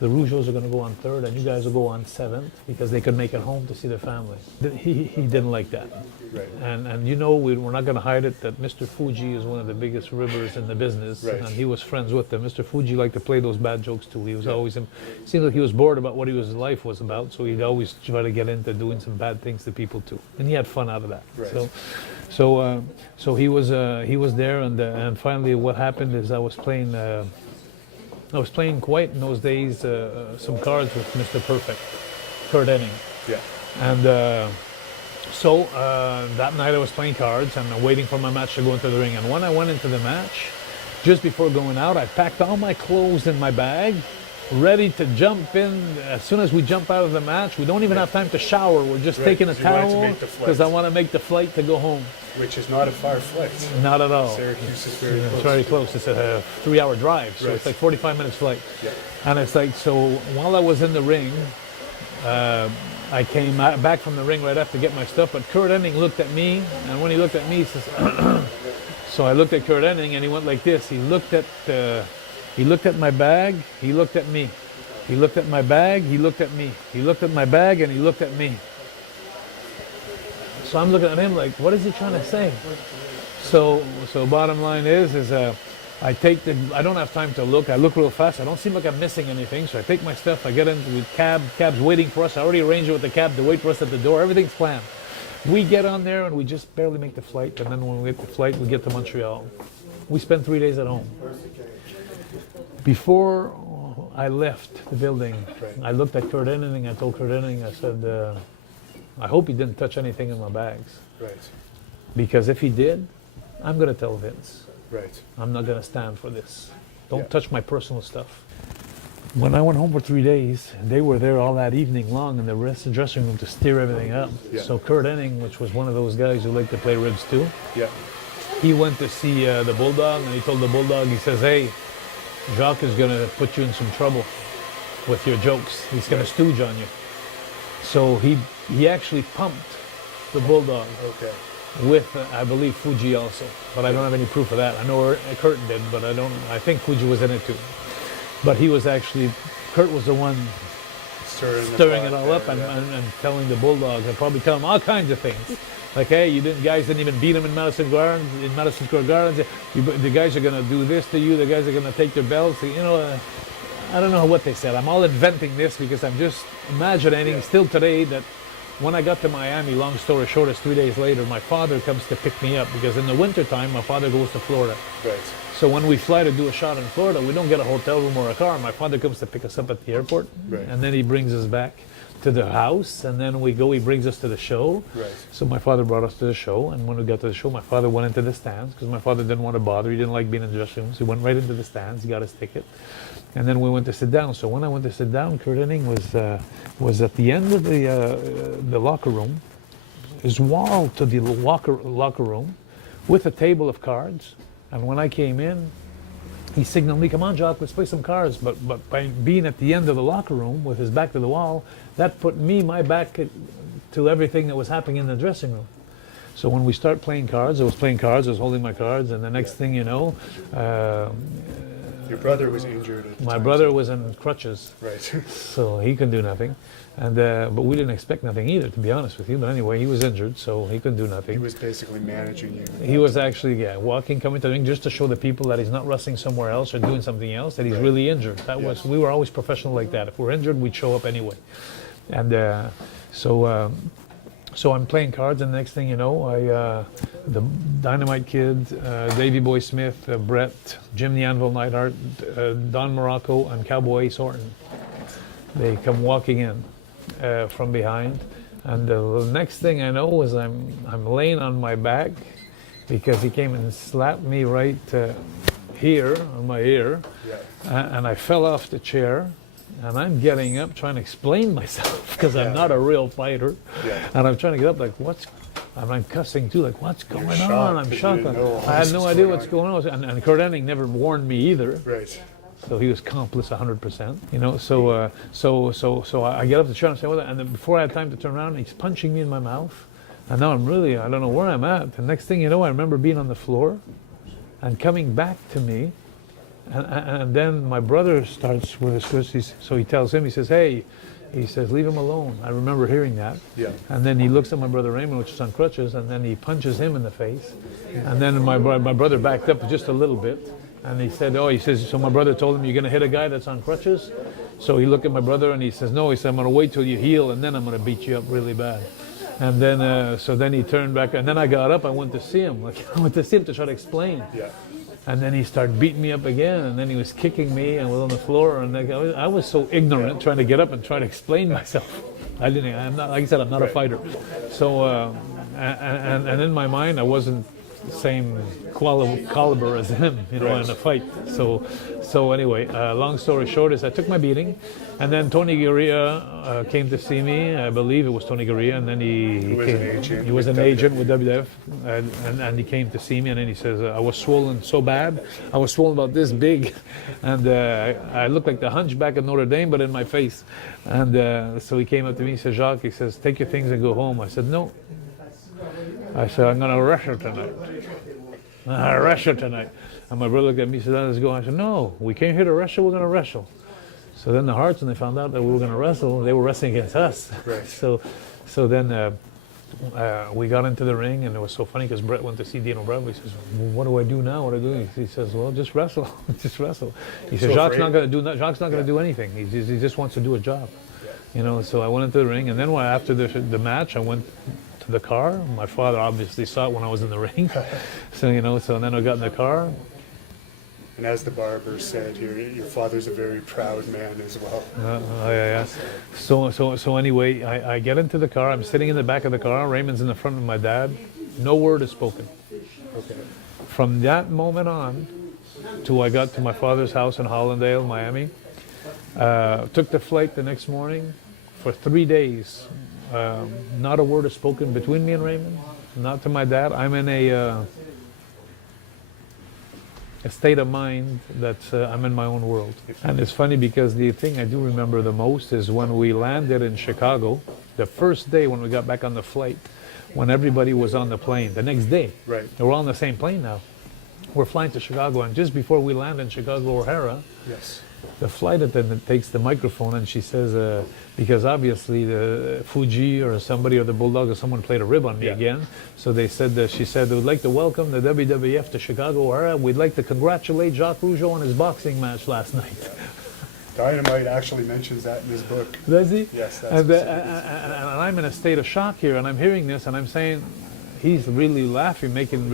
Rougeaus are going to go on 3rd and you guys will go on 7th because they could make it home to see their family. He didn't like that. Right. And you know, we're not going to hide it that Mr. Fuji is one of the biggest ribbers in the business. Right. And he was friends with them. Mr. Fuji liked to play those bad jokes too. He was always, seemed like he was bored about what his life was about, so he'd always try to get into doing some bad things to people too. And he had fun out of that. Right. So he was there, and finally what happened is I was playing quite in those days some cards with Mr. Perfect, Kurt Hennig. Yeah. And so that night I was playing cards and waiting for my match to go into the ring. And when I went into the match, just before going out, I packed all my clothes in my bag, ready to jump in. As soon as we jump out of the match, we don't even have time to shower. We're just taking a towel because I want to make the flight to go home. Which is not a far flight. Not at all. Syracuse is very close. It's very close. It's a 3-hour drive, so Right. it's like 45 minutes flight. Yeah. And it's like, so while I was in the ring, I came back from the ring right after to get my stuff, but Kurt Hennig looked at me, and when he looked at me, he says, so I looked at Kurt Hennig, and he went like this. He looked at my bag, he looked at me. He looked at my bag, he looked at me. He looked at my bag, and he looked at me. So I'm looking at him like, what is he trying to say? So bottom line is I don't have time to look. I look real fast. I don't seem like I'm missing anything. So I take my stuff. I get into the cab. Cab's waiting for us. I already arranged it with the cab to wait for us at the door. Everything's planned. We get on there and we just barely make the flight. And then when we get the flight, we get to Montreal. We spend 3 days at home. Before I left the building, I looked at Kurt Hennig. I told Kurt Hennig, I said, I hope he didn't touch anything in my bags. Right. Because if he did, I'm going to tell Vince. Right. I'm not going to stand for this. Don't Yeah. touch my personal stuff. When I went home for 3 days, they were there all that evening long in the dressing room to stir everything up. Yeah. So Kurt Hennig, which was one of those guys who liked to play ribs too, Yeah. he went to see the Bulldog, and he told the Bulldog, he says, hey, Jacques is going to put you in some trouble with your jokes. He's going to stooge on you. So he actually pumped the Bulldog Okay. with, I believe, Fuji also. But I don't have any proof of that. I know Kurt did, but I think Fuji was in it too. But he was actually, Kurt was the one stirring it all up and telling the Bulldogs, and probably telling them all kinds of things. Like, hey, guys didn't even beat him in Madison Square Garden. The guys are going to do this to you. The guys are going to take their belts. You know, I don't know what they said. I'm all inventing this because I'm just imagining still today that when I got to Miami, long story short, is 3 days later, my father comes to pick me up because in the wintertime, my father goes to Florida. Right. So when we fly to do a shot in Florida, we don't get a hotel room or a car. My father comes to pick us up at the airport, Right. and then he brings us back to the house, and then he brings us to the show. Right. So my father brought us to the show, and when we got to the show, my father went into the stands because my father didn't want to bother. He didn't like being in the dressing rooms. He went right into the stands. He got his ticket. And then we went to sit down. So when I went to sit down, Kurt Hennig was at the end of the locker room, his wall to the locker room, with a table of cards. And when I came in, he signaled me, "Come on, Jacques, let's play some cards." But by being at the end of the locker room with his back to the wall, that put my back to everything that was happening in the dressing room. So when we start playing cards, I was holding my cards, and the next thing you know, your brother was injured at the my time, brother so- was in crutches, Right. so he couldn't do nothing. And but we didn't expect nothing either, to be honest with you. But anyway, he was injured, so he couldn't do nothing. He was basically managing you. He was actually, coming to the ring just to show the people that he's not wrestling somewhere else or doing something else, that he's really injured. We were always professional like that. If we're injured, we'd show up anyway. And so I'm playing cards, and the next thing you know, the Dynamite Kid, Davey Boy Smith, Brett, Jim the Anvil Neidhart, Don Morocco, and Cowboy Ace Horton. They come walking in from behind, and the next thing I know is I'm laying on my back because he came and slapped me right here on my ear, and I fell off the chair. And I'm getting up trying to explain myself because I'm not a real fighter. And I'm trying to get up like, and I'm cussing too, like, what's going on? I'm shocked. I had no idea what's going on. And Kurt Hennig never warned me either. Right. So he was accomplice 100%. You know, so I get up the chair and say, well, and then before I had time to turn around, he's punching me in my mouth. And now I don't know where I'm at. The next thing you know, I remember being on the floor and coming back to me. And then my brother starts with his crutches, so he tells him, he says, hey, he says, leave him alone. I remember hearing that. Yeah. And then he looks at my brother Raymond, which is on crutches, and then he punches him in the face. And then my brother backed up just a little bit, and he said, oh, he says, so my brother told him, you're going to hit a guy that's on crutches? So he looked at my brother and he says, no, he said, I'm going to wait till you heal, and then I'm going to beat you up really bad. And then, so then he turned back, and then I got up, I went to see him. I went to see him to try to explain. Yeah. And then he started beating me up again, and then he was kicking me and was on the floor, and I was so ignorant trying to get up and try to explain myself. I'm not, like I said, I'm not a fighter. So, and in my mind, I wasn't the same caliber as him, in a fight. So anyway, long story short is I took my beating, and then Tony Gurria came to see me. I believe it was Tony Gurria, and then he was an agent with WWF, and he came to see me, and then he says, I was swollen so bad, I was swollen about this big, and I looked like the hunchback of Notre Dame, but in my face. And so he came up to me, he said, Jacques, he says, take your things and go home. I said, no. I said, I'm going to wrestle tonight. I wrestle tonight. And my brother looked at me and said, let's go. I said, no, we came here to wrestle, we're going to wrestle. So then the Harts, when they found out that we were going to wrestle, they were wrestling against us. Right. So then we got into the ring, and it was so funny because Brett went to see Dino Bravo. He says, well, what do I do now? What do I do? He says, well, just wrestle. Just wrestle. He says, Jacques not going to do anything. He just wants to do a job. So I went into the ring, and then after the match, I went to the car. My father obviously saw it when I was in the ring. So then I got in the car. And as the barber said here, your father's a very proud man as well. Yeah. So anyway, I get into the car. I'm sitting in the back of the car. Raymond's in the front of my dad. No word is spoken. Okay. From that moment on, till I got to my father's house in Hollandale, Miami, took the flight the next morning. For 3 days, not a word is spoken between me and Raymond, not to my dad. I'm in a state of mind that I'm in my own world. And it's funny because the thing I do remember the most is when we landed in Chicago, the first day when we got back on the flight, when everybody was on the plane, the next day. Right. We're all on the same plane now. We're flying to Chicago, and just before we land in Chicago O'Hara, yes, the flight attendant takes the microphone and she says, because obviously the Fuji or somebody or the Bulldog or someone played a rib on me again. So they said, she said, we'd like to welcome the WWF to Chicago O'Hara. We'd like to congratulate Jacques Rougeau on his boxing match last night. Dynamite actually mentions that in his book. Does he? Yes, that's and I'm in a state of shock here, and I'm hearing this, and I'm saying, he's really laughing, making,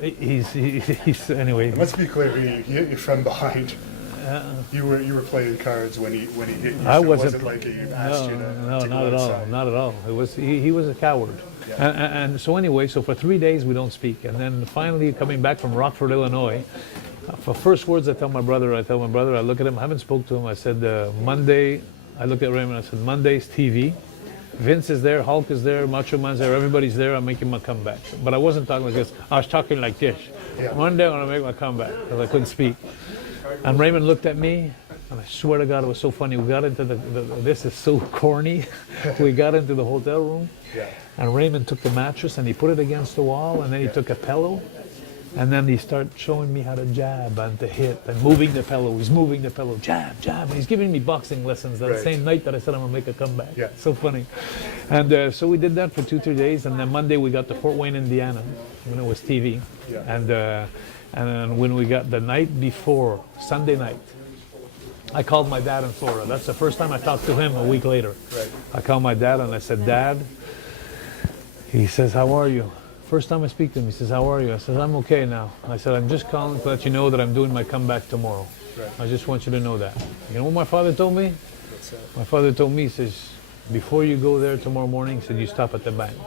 he's anyway. Let's be clear, he hit you from behind. You were playing cards when he hit you. I so wasn't. It wasn't like he asked you to No, to not go at all. outside. Not at all. It was he was a coward. Yeah. And so anyway, so for 3 days we don't speak, and then finally coming back from Rockford, Illinois, for first words I tell my brother, I look at him, I haven't spoke to him. I said Monday. I looked at Raymond. I said Monday's TV. Vince is there, Hulk is there, Macho Man's there, everybody's there. I'm making my comeback. But I wasn't talking like this. I was talking like this. Yeah. One day I'm gonna make my comeback because I couldn't speak. And Raymond looked at me, and I swear to God, it was so funny. We got into this is so corny. We got into the hotel room, and Raymond took the mattress and he put it against the wall, and then he took a pillow, and then he started showing me how to jab and to hit and moving the pillow. He's moving the pillow, jab, jab. And he's giving me boxing lessons that same night that I said I'm gonna make a comeback. Yeah. So funny. And so we did that for 2-3 days, and then Monday we got to Fort Wayne, Indiana, when it was TV, and then when we got the night before, Sunday night, I called my dad in Florida. That's the first time I talked to him a week later. Right. I called my dad and I said, Dad, he says, how are you? First time I speak to him, he says, how are you? I said, I'm okay now. I said, I'm just calling to let you know that I'm doing my comeback tomorrow. Right. I just want you to know that. You know what my father told me? My father told me, he says, before you go there tomorrow morning, he said, you stop at the bank.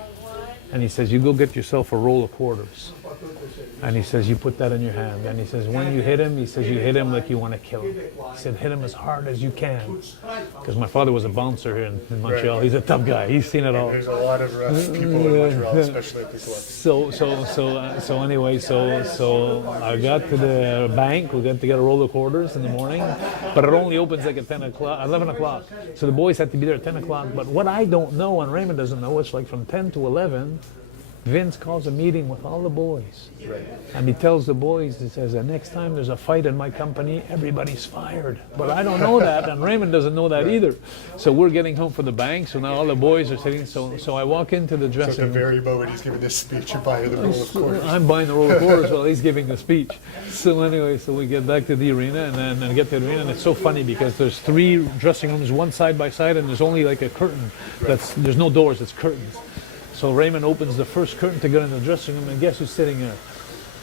And he says, you go get yourself a roll of quarters. And he says, you put that in your hand. And he says, when you hit him, he says, you hit him like you want to kill him. He said, hit him as hard as you can. Because my father was a bouncer here in Montreal. Right. He's a tough guy. He's seen it all. There's a lot of rough people in Montreal, especially at the club. So anyway, so I got to the bank. We got to get a roll of quarters in the morning, but it only opens like at 11 o'clock. So the boys had to be there at 10 o'clock. But what I don't know, and Raymond doesn't know, it's like from 10 to 11, Vince calls a meeting with all the boys. Right. And he tells the boys, he says, the next time there's a fight in my company, everybody's fired. But I don't know that, and Raymond doesn't know that either. So we're getting home for the bank, so now all the boys are sitting, so I walk into the So at dressing the room. very moment he's giving this speech, you're buying the roll of quarters. I'm buying the roll of quarters while he's giving the speech. So anyway, so we get back to the arena, and then get to the arena, and it's so funny because there's 3 dressing rooms, one side by side, and there's only like a curtain. There's no doors, it's curtains. So Raymond opens the first curtain to get in the dressing room, and guess who's sitting there?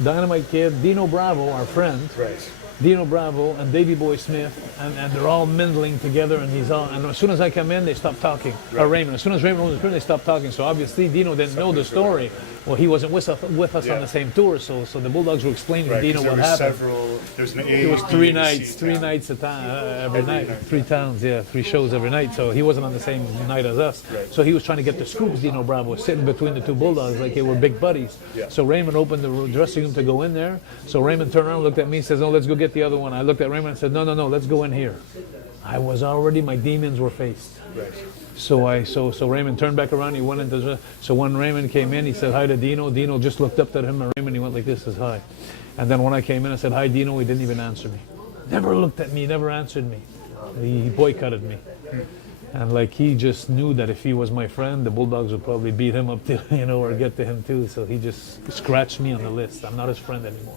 Dynamite Kid, Dino Bravo, our friend, Right. Dino Bravo, and Davey Boy Smith, and they're all mingling together. And as soon as I come in, they stop talking. Right. Raymond. As soon as Raymond opens the curtain, they stop talking. So obviously Dino didn't know the story. Well, he wasn't with us on the same tour, so the Bulldogs were explaining to Dino what happened. There's an A, It was B, 3 and nights, C 3 town. nights a time, every night, 3 towns, 3 shows every night. So he wasn't on the same night as us. Right. So he was trying to get the scoops. Dino Bravo was sitting between the 2 Bulldogs like they were big buddies. Yeah. So Raymond opened the dressing room to go in there. So Raymond turned around, looked at me, says, "No, let's go get the other one." I looked at Raymond and said, "No, let's go in here." I was already, my demons were faced. Right. So Raymond turned back around. He went into so when Raymond came in, he said hi to Dino. Dino just looked up at him, and Raymond, he went like this, says hi. And then when I came in, I said hi, Dino. He didn't even answer me. Never looked at me. Never answered me. He boycotted me. And like he just knew that if he was my friend, the Bulldogs would probably beat him up too, or get to him too. So he just scratched me on the list. I'm not his friend anymore.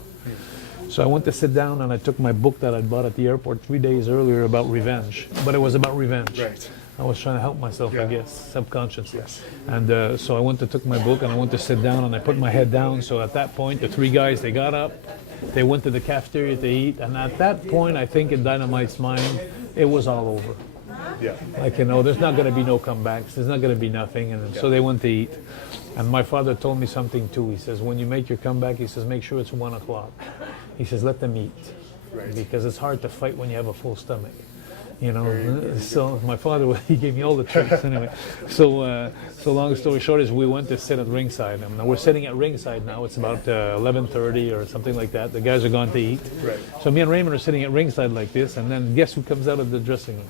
So I went to sit down and I took my book that I'd bought at the airport 3 days earlier about revenge. But it was about revenge. Right. I was trying to help myself, I guess, subconsciously. Yes. And so I went to took my book and I went to sit down and I put my head down. So at that point, the 3 guys, they got up, they went to the cafeteria to eat. And at that point, I think in Dynamite's mind, it was all over. Yeah. Like, there's not going to be no comebacks. There's not going to be nothing. And so they went to eat. And my father told me something too. He says, when you make your comeback, he says, make sure it's 1 o'clock. He says, let them eat. Right. Because it's hard to fight when you have a full stomach. So my father, he gave me all the tricks anyway. So long story short is we went to sit at ringside. And we're sitting at ringside now. It's about 11:30 or something like that. The guys are gone to eat. Right. So me and Raymond are sitting at ringside like this. And then guess who comes out of the dressing room?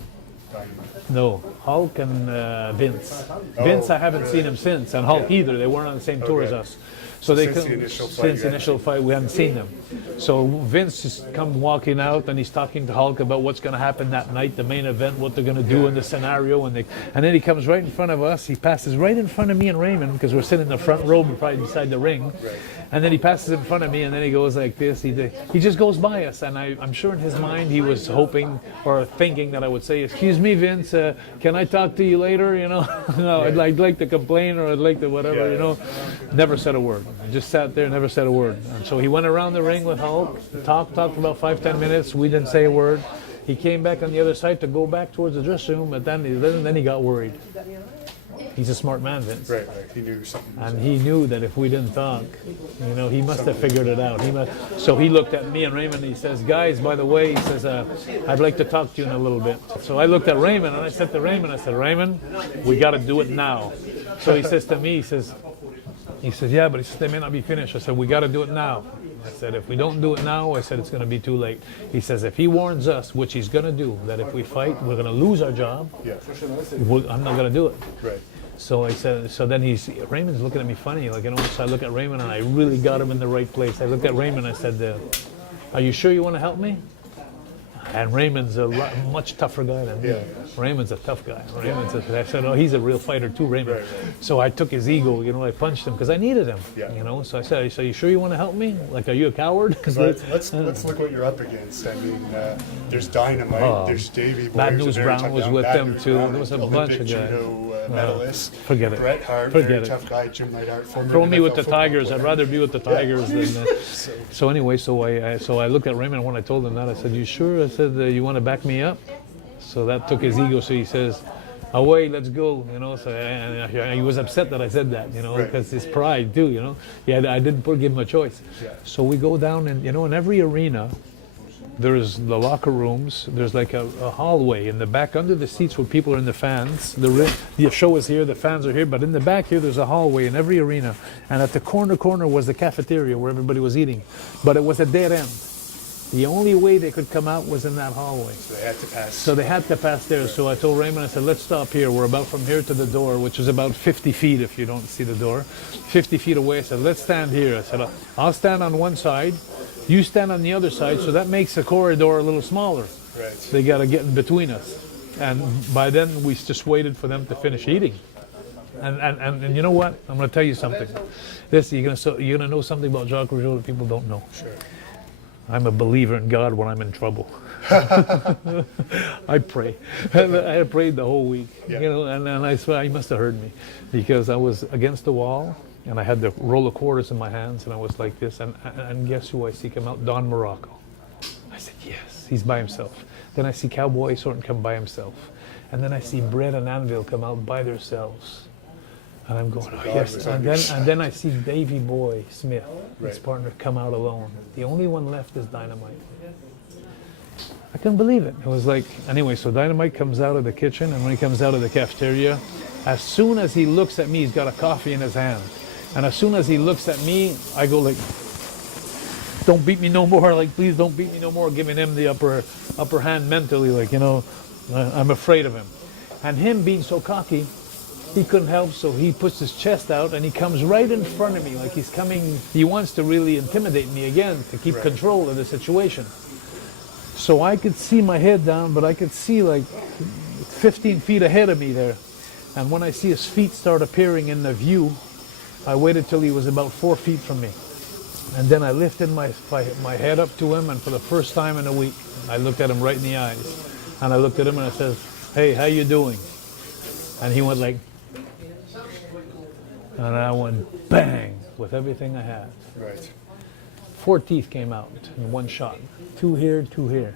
No, Hulk and Vince. Vince, I haven't seen him since, and Hulk either. They weren't on the same tour as us. So they Since the initial fight, since the initial fight, we haven't seen them. So Vince just come walking out, and he's talking to Hulk about what's going to happen that night, the main event, what they're going to do in the scenario, and then he comes right in front of us. He passes right in front of me and Raymond because we're sitting in the front row, probably beside the ring. Right. And then he passes in front of me, and then he goes like this. He just goes by us, and I'm sure in his mind he was hoping or thinking that I would say, "Excuse me, Vince, can I talk to you later?" No, I'd like to complain or I'd like to whatever. Never said a word. I just sat there, never said a word. And so he went around the ring with Hulk, talked about 5-10 minutes. We didn't say a word. He came back on the other side to go back towards the dressing room, but then he got worried. He's a smart man, Vince. Right. He knew something. And he knew that if we didn't talk, he must have figured it out. So he looked at me and Raymond and he says, "Guys, by the way," he says, "I'd like to talk to you in a little bit." So I looked at Raymond and I said to Raymond, "Raymond, we got to do it now." So he says to me, he says, "Yeah, but he says, they may not be finished." I said, "We got to do it now." I said, "If we don't do it now," I said, "it's going to be too late." He says, "If he warns us, which he's going to do, that if we fight, we're going to lose our job, I'm not going to do it." Right. So I said, so then Raymond's looking at me funny, so I look at Raymond and I really got him in the right place. I looked at Raymond and I said, "Are you sure you want to help me?" And Raymond's a much tougher guy than me. Yeah. Raymond's a tough guy. I said, "Oh, he's a real fighter too, Raymond." Right. So I took his ego, I punched him because I needed him. Yeah. So I said, "So you sure you want to help me? Like, are you a coward?" Let's look what you're up against. I mean, there's Dynamite, there's Davey Boy. Bad who's a News very Brown tough was guy. with Bad them News too. Brown, There was a Olympic bunch of guys. judo medalist. Forget it. Bret Hart, Forget very it. tough guy. Jim Neidhart, former Throw me NFL with the football Tigers. player. I'd rather be with the Tigers than. So Anyway, so I looked at Raymond when I told him that. I said, "You sure?" I said, "You want to back me up?" So that took his ego. So he says, "Away, let's go." So and he was upset that I said that, because his pride too. I didn't give him a choice. Yeah. So we go down and in every arena, there's the locker rooms. There's like a hallway in the back under the seats where people are in the fans. The show is here, the fans are here, but in the back here there's a hallway in every arena. And at the corner was the cafeteria where everybody was eating, but it was a dead end. The only way they could come out was in that hallway. So they had to pass. So they had to pass there. So I told Raymond, I said, let's stop here. We're about from here to the door, which is about 50 feet if you don't see the door. 50 feet away. I said, let's stand here. I said, I'll stand on one side. You stand on the other side. So that makes the corridor a little smaller. Right. They got to get in between us. And by then, we just waited for them to finish eating. And you know what? I'm going to tell you something. You're gonna know something about Jacques Rougeau that people don't know. Sure. I'm a believer in God when I'm in trouble. I pray. I prayed the whole week. Yeah. You know, and I swear he must have heard me, because I was against the wall and I had the roll of quarters in my hands and I was like this, and guess who I see come out? Don Morocco. I said, yes, he's by himself. Then I see Cowboy Sorton come by himself. And then I see Brett and Anvil come out by themselves. And I'm going, oh yes. And then I see Davey Boy Smith, his partner, come out alone. The only one left is Dynamite. I couldn't believe it. It was like, anyway, so Dynamite comes out of the kitchen, and when he comes out of the cafeteria, as soon as he looks at me, he's got a coffee in his hand. And as soon as he looks at me, I go like, don't beat me no more, like please don't beat me no more, giving him the upper hand mentally, like, you know, I'm afraid of him. And him being so cocky, he couldn't help, so he puts his chest out and he comes right in front of me, like he's coming, he wants to really intimidate me again, to keep control of the situation. So I could see my head down, but I could see like 15 feet ahead of me there. And when I see his feet start appearing in the view, I waited till he was about 4 feet from me. And then I lifted my head up to him, and for the first time in a week, I looked at him right in the eyes. And I looked at him and I said, hey, how you doing? And he went like, and I went bang with everything I had. Right. 4 teeth came out in one shot. 2 here, 2 here.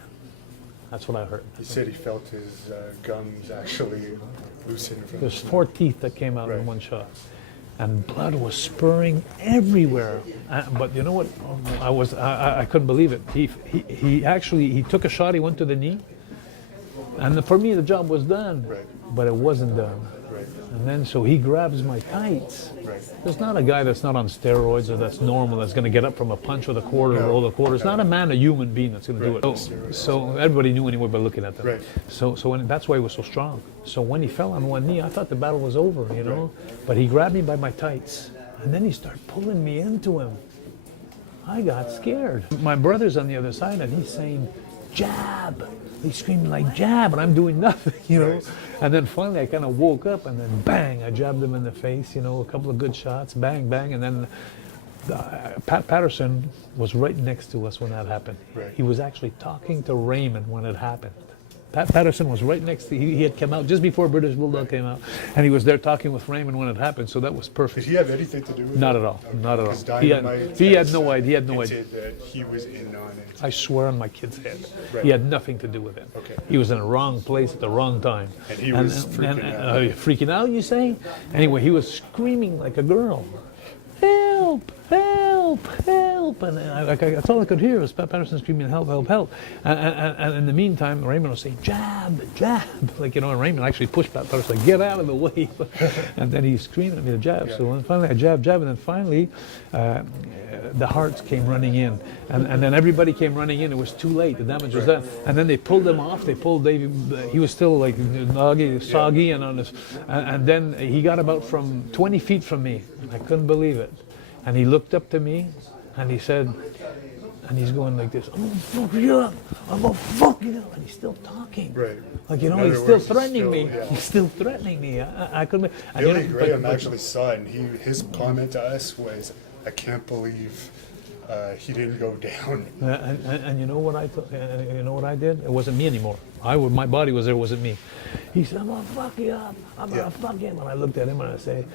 That's what I heard. He said he felt his gums actually loosen. There's 4 teeth that came out in one shot. And blood was spurring everywhere. But you know what? I couldn't believe it. He took a shot, he went to the knee. And for me, the job was done. Right. But it wasn't done. Right. And then so he grabs my tights. Right. There's not a guy that's not on steroids or that's normal that's going to get up from a punch with a quarter or roll a quarter. It's not a man, a human being that's going to do it. So everybody knew anyway by looking at them. Right. So that's why he was so strong. So when he fell on one knee, I thought the battle was over, you know. But he grabbed me by my tights, and then he started pulling me into him. I got scared. My brother's on the other side, and he's saying, jab. He's screaming like jab, and I'm doing nothing, you know. And then finally I kind of woke up, and then bang, I jabbed him in the face, you know, a couple of good shots, bang, bang, and then Pat Patterson was right next to us when that happened. Right. He was actually talking to Raymond when it happened. Pat Patterson was right next to, he had come out just before British Bulldog came out, and he was there talking with Raymond when it happened, so that was perfect. Did he have anything to do with it? Not at all, not at all. Dynamite He had no idea, he had no idea. that he was in on it. I swear on my kid's head. Right. He had nothing to do with it. Okay. He was in the wrong place at the wrong time. And he was freaking out. Freaking out, you say? Anyway, he was screaming like a girl. Help, help, help. And that's all I could hear was Pat Patterson screaming, help, help, help. And in the meantime, Raymond was saying, jab, jab. Like, you know, and Raymond actually pushed Pat Patterson, like, get out of the way. And then he's screaming at me to jab. So then finally I jab, and then finally the Harts came running in. And then everybody came running in. It was too late. The damage was done. And then they pulled him off. They pulled Davey. He was still like soggy, and on his. And then he got about from 20 feet from me. I couldn't believe it. And he looked up to me, and he said, and he's going like this, I'm gonna fuck you up, I'm gonna fuck you up, and he's still talking. Right. Like, you know, he's still threatening me. He's still threatening me. I couldn't. Billy Graham actually saw it, and his comment to us was, I can't believe he didn't go down. And you know what you know what I did? It wasn't me anymore. My body was there. It wasn't me. He said, I'm gonna fuck you up. I'm gonna fuck you up. And I looked at him and I said,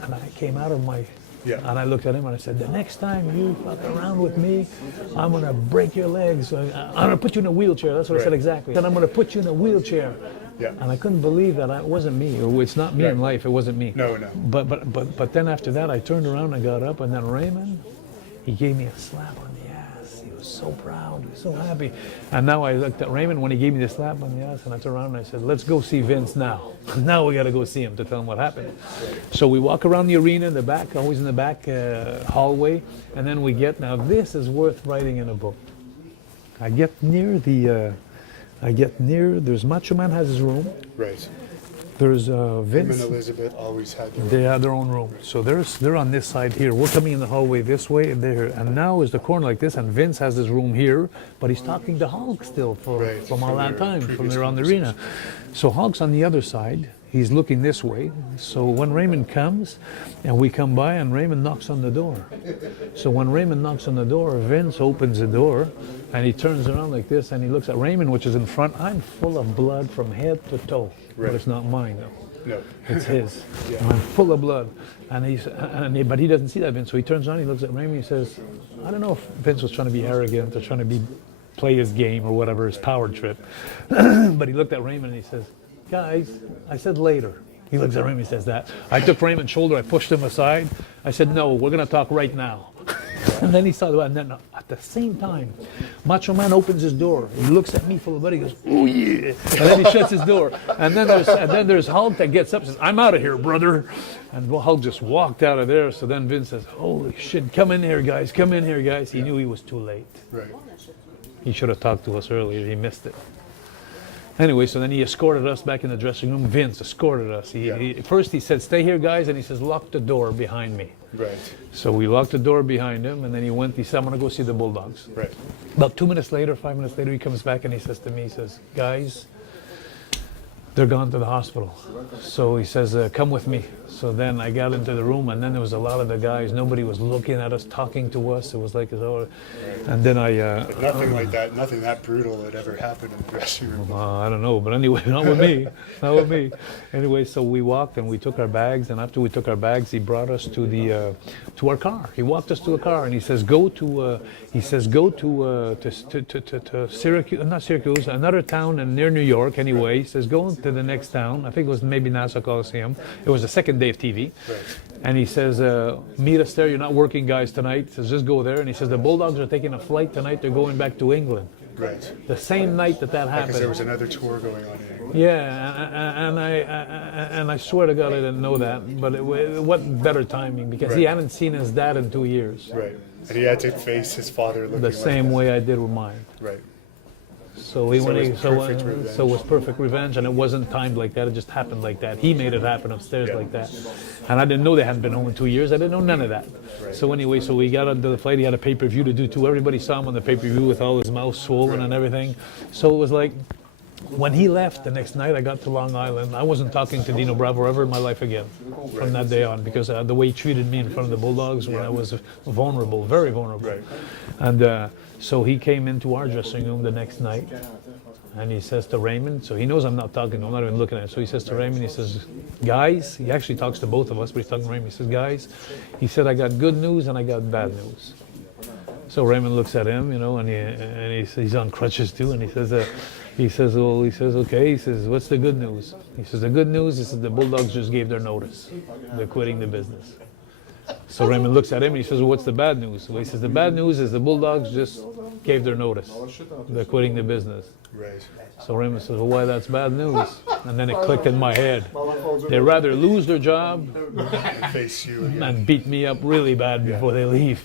and I came out of my. And I looked at him and I said, the next time you fuck around with me, I'm going to break your legs. I'm going to put you in a wheelchair. That's what I said exactly. And I'm going to put you in a wheelchair. Yeah. And I couldn't believe that it wasn't me. It's not me in life. It wasn't me. No. But then after that, I turned around and got up, and then Raymond, he gave me a slap on the ass. He was so proud. He was so happy. And now I looked at Raymond when he gave me the slap on the ass, and I turned around and I said, let's go see Vince now. Now we got to go see him to tell him what happened. So we walk around the arena in the back, always in the back hallway, and then we get, now this is worth writing in a book. I get near there's Macho Man has his room. Right. There's Him Vince. and Elizabeth always had their They had their own room. So they're on this side here. We're coming in the hallway this way, and they're and now is the corner like this, and Vince has his room here, but he's talking to Hulk still from all that time, from around the arena. So Hulk's on the other side. He's looking this way. So when Raymond comes, and we come by, and Raymond knocks on the door. So when Raymond knocks on the door, Vince opens the door, and he turns around like this, and he looks at Raymond, which is in front. I'm full of blood from head to toe, but it's not mine though. No. It's his. I'm full of blood. But he doesn't see that, Vince. So he turns around, he looks at Raymond, he says, I don't know if Vince was trying to be arrogant or trying to play his game or whatever, his power trip. But he looked at Raymond and he says, guys, I said later. He looks at Raymond and says that. I took Raymond's shoulder, I pushed him aside. I said, no, we're going to talk right now. And then he saw that, and then at the same time, Macho Man opens his door. He looks at me full of blood. He goes, "Oh yeah!" And then he shuts his door. And then there's Hulk that gets up and says, "I'm out of here, brother." And Hulk just walked out of there. So then Vince says, "Holy shit! Come in here, guys! Come in here, guys!" He knew he was too late. Right. He should have talked to us earlier. He missed it. Anyway, so then he escorted us back in the dressing room. Vince escorted us. First he said, "Stay here, guys," and he says, "Lock the door behind me." Right. So we locked the door behind him, and then he said, "I'm going to go see the Bulldogs." Right. About 2 minutes later, 5 minutes later, he comes back and he says to me, he says, "Guys, they're gone to the hospital." So he says, "Come with me." So then I got into the room, and then there was a lot of the guys. Nobody was looking at us, talking to us. It was like, and then But nothing like that, nothing that brutal had ever happened in the dressing room. I don't know, but anyway, not with me. Not with me. Anyway, so we walked and we took our bags, and after we took our bags, he brought us to our car. He walked us to a car, and he says, "Go to Syracuse, not Syracuse, another town near New York." Anyway, he says, "Go to the next town." I think it was maybe Nassau Coliseum. It was the second day of TV. Right. And he says, "Meet us there. You're not working, guys, tonight." He says, "Just go there." And he says, "The Bulldogs are taking a flight tonight. They're going back to England." Right. The same night that happened. Because there was another tour going on in England. Yeah, and I swear to God I didn't know that. But what better timing? Because he hadn't seen his dad in 2 years. Right. And he had to face his father looking the same way I did with mine. Right. So it was perfect revenge, and it wasn't timed like that. It just happened like that. He made it happen upstairs like that, and I didn't know they hadn't been home in 2 years. I didn't know none of that. Right. So anyway, so we got onto the flight. He had a pay-per-view to do too. Everybody saw him on the pay-per-view with all his mouth swollen and everything. So it was like, when he left the next night, I got to Long Island. I wasn't talking to Dino Bravo ever in my life again from that day on, because the way he treated me in front of the Bulldogs when I was vulnerable, very vulnerable. Right. And so he came into our dressing room the next night, and he says to Raymond, so he knows I'm not talking, I'm not even looking at him. So he says to Raymond, he says, "Guys," he actually talks to both of us, but he's talking to Raymond. He says, "Guys," he said, "I got good news and I got bad news." So Raymond looks at him, and he's on crutches too, and he says, "Okay." He says, "What's the good news?" He says, "The good news is that the Bulldogs just gave their notice. They're quitting the business." So Raymond looks at him and he says, "Well, what's the bad news?" Well, he says, "The bad news is the Bulldogs just gave their notice. They're quitting the business." Right. So Raymond says, "Well, why that's bad news?" And then it clicked in my head. They'd rather lose their job And face you again. and beat me up really bad before they leave,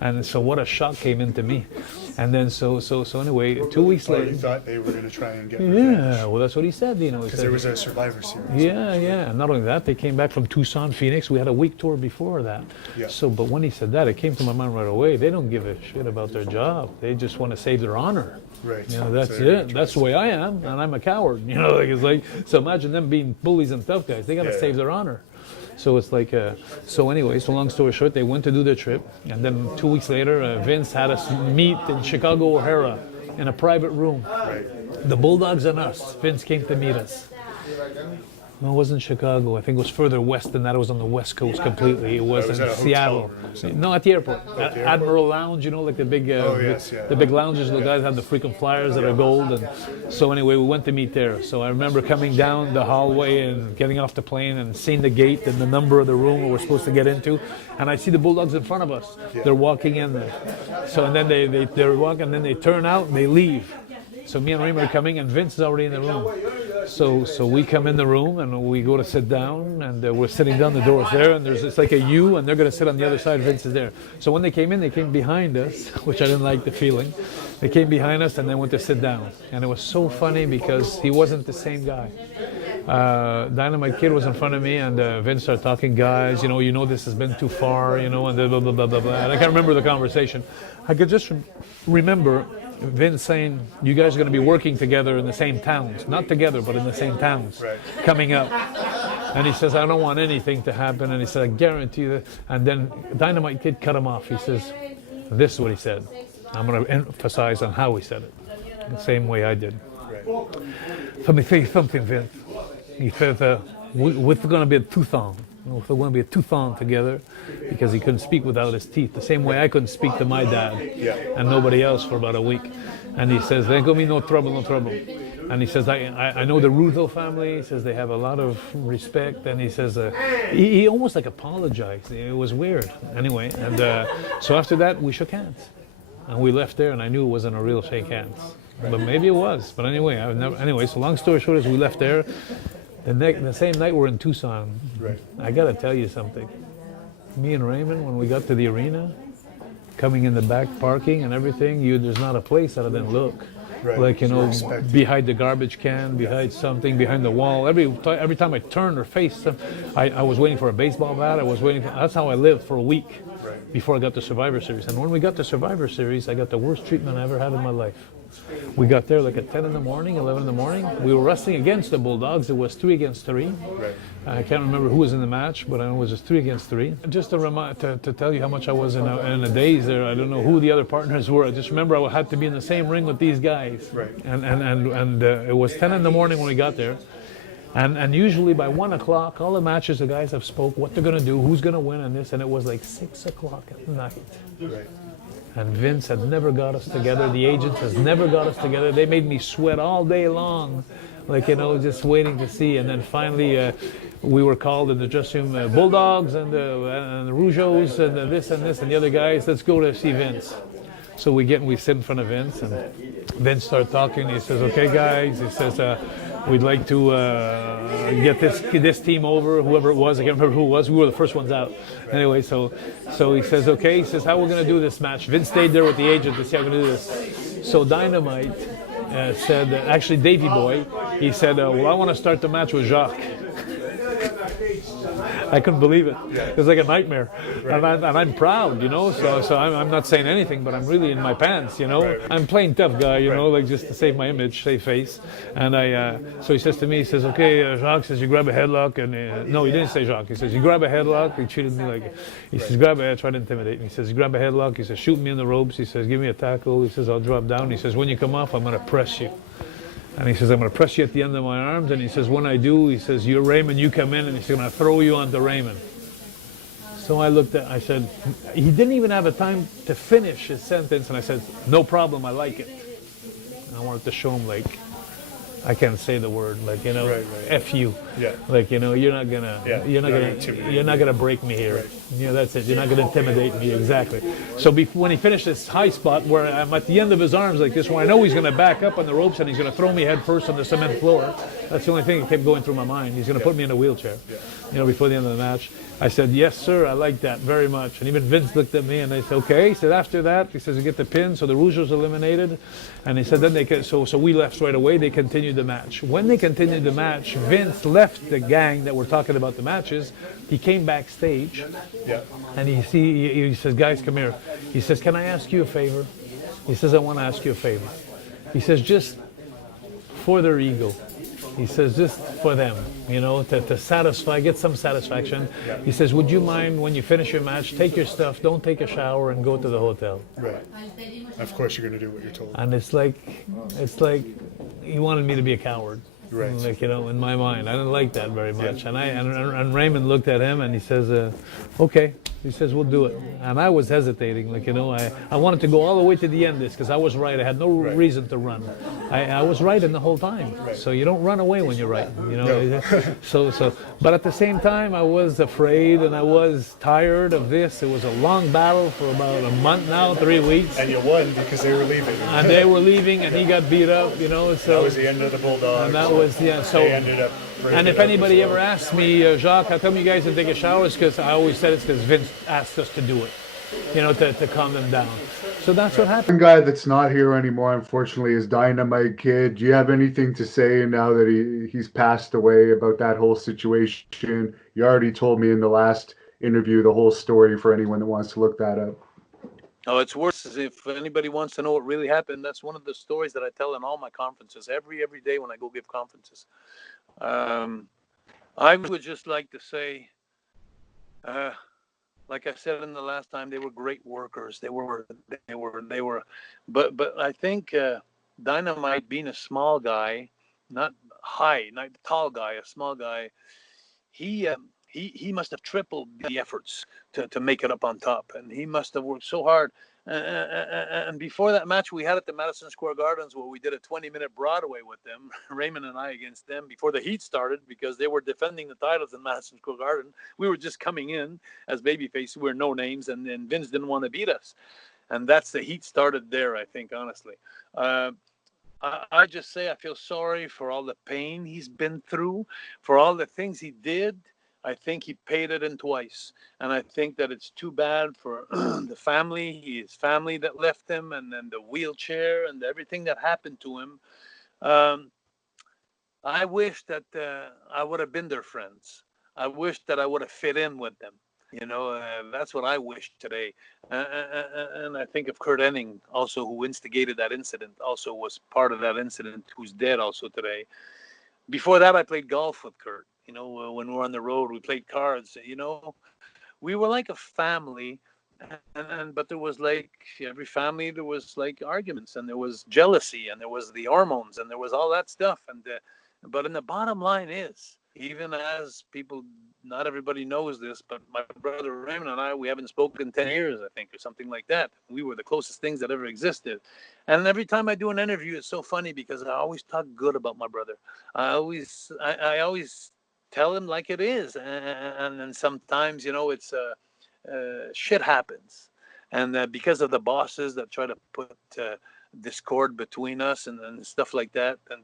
And so what a shock came into me. And then so anyway, 2 weeks later. You thought they were going to try and get revenge. Yeah, well, that's what he said, Because there was a Survivor Series. Yeah. Not only that, they came back from Tucson, Phoenix. We had a week tour before that. Yeah. So, but when he said that, it came to my mind right away. They don't give a shit about their job. They just want to save their honor. Right. That's it. That's the way I am, and I'm a coward. So imagine them being bullies and tough guys. They got to save their honor. So it's like, so anyway, so long story short, they went to do their trip, and then 2 weeks later, Vince had us meet in Chicago O'Hara in a private room. Right. The Bulldogs and us. Vince came to meet us. No, it wasn't Chicago. I think it was further west than that. It was on the West Coast completely. It was in Seattle. No, at the airport. Admiral Lounge, like the big, the big lounges. The guys have the frequent flyers that are gold. And so anyway, we went to meet there. So I remember coming down the hallway and getting off the plane and seeing the gate and the number of the room we're supposed to get into. And I see the Bulldogs in front of us. They're walking in there. So and then they're walking, and then they turn out and they leave. So me and Raymond are coming, and Vince is already in the room. So we come in the room, and we go to sit down, and we're sitting down, the door's there, and it's like a U, and they're going to sit on the other side, Vince is there. So when they came behind us, which I didn't like the feeling. They came behind us and then went to sit down. And it was so funny because he wasn't the same guy. Dynamite Kid was in front of me, and Vince started talking, guys, you know, this has been too far, and blah, blah, blah, blah, blah. And I can't remember the conversation. I could just remember Vince saying, you guys are going to be working together in the same towns. Not together, but in the same towns coming up. And he says, I don't want anything to happen. And he said, I guarantee you that. And then Dynamite Kid cut him off. He says, this is what he said. I'm going to emphasize on how he said it. The same way I did. Let me tell you something, Vince. He says, we're going to be a two-thong. We're going to be a two-thong together, because he couldn't speak without his teeth. The same way I couldn't speak to my dad and nobody else for about a week. And he says, there ain't going to be no trouble, no trouble. And he says, I know the Russo family. He says they have a lot of respect. And he says, he almost like apologized. It was weird. Anyway, and so after that, we shook hands. And we left there, and I knew it wasn't a real shake hands. But maybe it was. But anyway, so long story short is we left there. The same night we're in Tucson. I got to tell you something. Me and Raymond, when we got to the arena, coming in the back parking and everything, there's not a place other than look. Like, behind the garbage can, behind something, behind the wall. Every time I turned or faced them, I was waiting for a baseball bat. That's how I lived for a week before I got to Survivor Series. And when we got to Survivor Series, I got the worst treatment I ever had in my life. We got there like at 10 in the morning, 11 in the morning. We were wrestling against the Bulldogs. It was 3 against 3. I can't remember who was in the match, but I know it was just 3 against 3. Just to tell you how much I was in a daze there. I don't know who the other partners were. I just remember I had to be in the same ring with these guys. And it was 10 in the morning when we got there. And usually by 1 o'clock, all the matches, the guys have spoke what they're going to do, who's going to win, and this. And it was like 6 o'clock at night. And Vince had never got us together. The agents has never got us together. They made me sweat all day long, like, just waiting to see. And then finally, we were called in the dressing room, Bulldogs and the Rougeos and this and this and the other guys. Let's go to see Vince. So we sit in front of Vince, and Vince started talking. He says, okay, guys, he says, we'd like to get this team over, whoever it was. I can't remember who it was. We were the first ones out. Anyway, so he says, okay, he says, how we're going to do this match. Vince stayed there with the agent to see how we're going to do this. So Dynamite said, actually Davey Boy, he said, well, I want to start the match with Jacques. I couldn't believe it. It was like a nightmare. And I'm proud, so I'm not saying anything, but I'm really in my pants, I'm playing tough guy, like just to save my image, save face. And so he says to me, he says, okay, Jacques says, you grab a headlock. And no, he didn't say Jacques. He says, you grab a headlock. He treated me like, he says, try to intimidate me. He says, you grab a headlock. He says, shoot me in the ropes. He says, give me a tackle. He says, I'll drop down. He says, when you come off, I'm going to press you. And he says, I'm going to press you at the end of my arms. And he says, when I do, he says, you're Raymond, you come in. And he's going to throw you onto Raymond. So I said, he didn't even have a time to finish his sentence. And I said, no problem, I like it. And I wanted to show him, like, I can't say the word, like, F you. Like, you're not gonna break me here. That's it. You're not gonna intimidate me, exactly. So when he finished this high spot where I'm at the end of his arms like this, where I know he's gonna back up on the ropes and he's gonna throw me head first on the cement floor. That's the only thing that kept going through my mind. He's gonna put me in a wheelchair, before the end of the match. I said, yes, sir, I like that very much. And even Vince looked at me and I said, okay. He said, after that, he says, you get the pin, so the Rougeos eliminated. And he said, then so we left right away. They continued the match. When they continued the match, Vince left the gang that were talking about the matches. He came backstage. And he says, guys, come here. He says, can I ask you a favor? He says, I want to ask you a favor. He says, just for their ego. He says, just for them, to satisfy, get some satisfaction. He says, would you mind when you finish your match, take your stuff, don't take a shower, and go to the hotel? Right. Of course you're going to do what you're told. And it's like he wanted me to be a coward. Right. Like, in my mind. I didn't like that very much. And and Raymond looked at him and he says, okay. He says, we'll do it. And I was hesitating, like, I wanted to go all the way to the end of this because I was right. I had no reason to run. I was right in the whole time. So you don't run away when you're right, But at the same time, I was afraid and I was tired of this. It was a long battle for about a month now, 3 weeks. And you won because they were leaving. And they were leaving and he got beat up, So that was the end of the Bulldogs. And that was, so they ended up. And if anybody ever asks me, Jacques, how come you guys didn't take a shower? It's because I always said it's because Vince asked us to do it, to calm them down. So that's what happened. One guy that's not here anymore, unfortunately, is Dynamite Kid. Do you have anything to say now that he's passed away about that whole situation? You already told me in the last interview the whole story for anyone that wants to look that up. Oh, it's worse. If anybody wants to know what really happened, that's one of the stories that I tell in all my conferences, every day when I go give conferences. I would just like to say, like I said in the last time, they were great workers. They were, but I think Dynamite, being a small guy, not tall guy, a small guy, he must have tripled the efforts to make it up on top, and he must have worked so hard. And before that match we had at the Madison Square Gardens, where we did a 20-minute Broadway with them, Raymond and I against them, before the heat started, because they were defending the titles in Madison Square Garden. We were just coming in as babyface. We were no names, and Vince didn't want to beat us. And that's the heat started there, I think, honestly. I just say I feel sorry for all the pain he's been through, for all the things he did. I think he paid it in twice. And I think that it's too bad for the family, his family that left him, and then the wheelchair and everything that happened to him. I wish that I would have been their friends. I wish that I would have fit in with them. That's what I wish today. And I think of Kurt Hennig, also, who instigated that incident, also was part of that incident, who's dead also today. Before that, I played golf with Kurt. When we were on the road, we played cards. We were like a family. But there was, like every family, there was like arguments, and there was jealousy, and there was the hormones, and there was all that stuff. But in the bottom line is, even as people, not everybody knows this, but my brother Raymond and I, we haven't spoken 10 years, I think, or something like that. We were the closest things that ever existed. And every time I do an interview, it's so funny because I always talk good about my brother. I always tell him like it is. And then sometimes, it's shit happens. And because of the bosses that try to put discord between us and stuff like that, and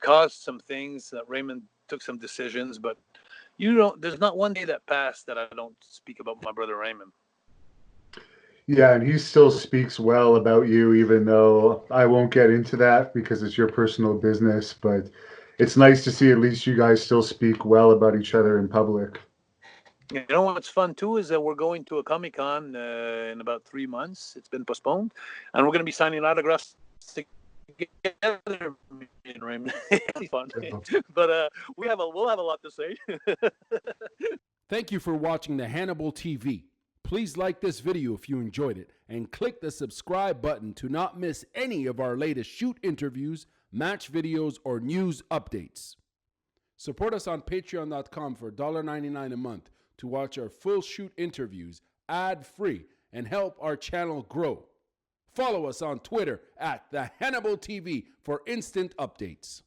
caused some things that Raymond took some decisions, but there's not one day that passed that I don't speak about my brother Raymond. Yeah, and he still speaks well about you, even though I won't get into that because it's your personal business, but it's nice to see at least you guys still speak well about each other in public. You know what's fun too is that we're going to a Comic-Con in about 3 months. It's been postponed, and we're going to be signing autographs together. Me and Raymond. It'll be fun, but we'll have a lot to say. Thank you for watching the Hannibal TV. Please like this video if you enjoyed it, and click the subscribe button to not miss any of our latest shoot interviews, match videos, or news updates. Support us on patreon.com for $1.99 a month to watch our full shoot interviews ad-free and help our channel grow. Follow us on Twitter at the Hannibal TV for instant updates.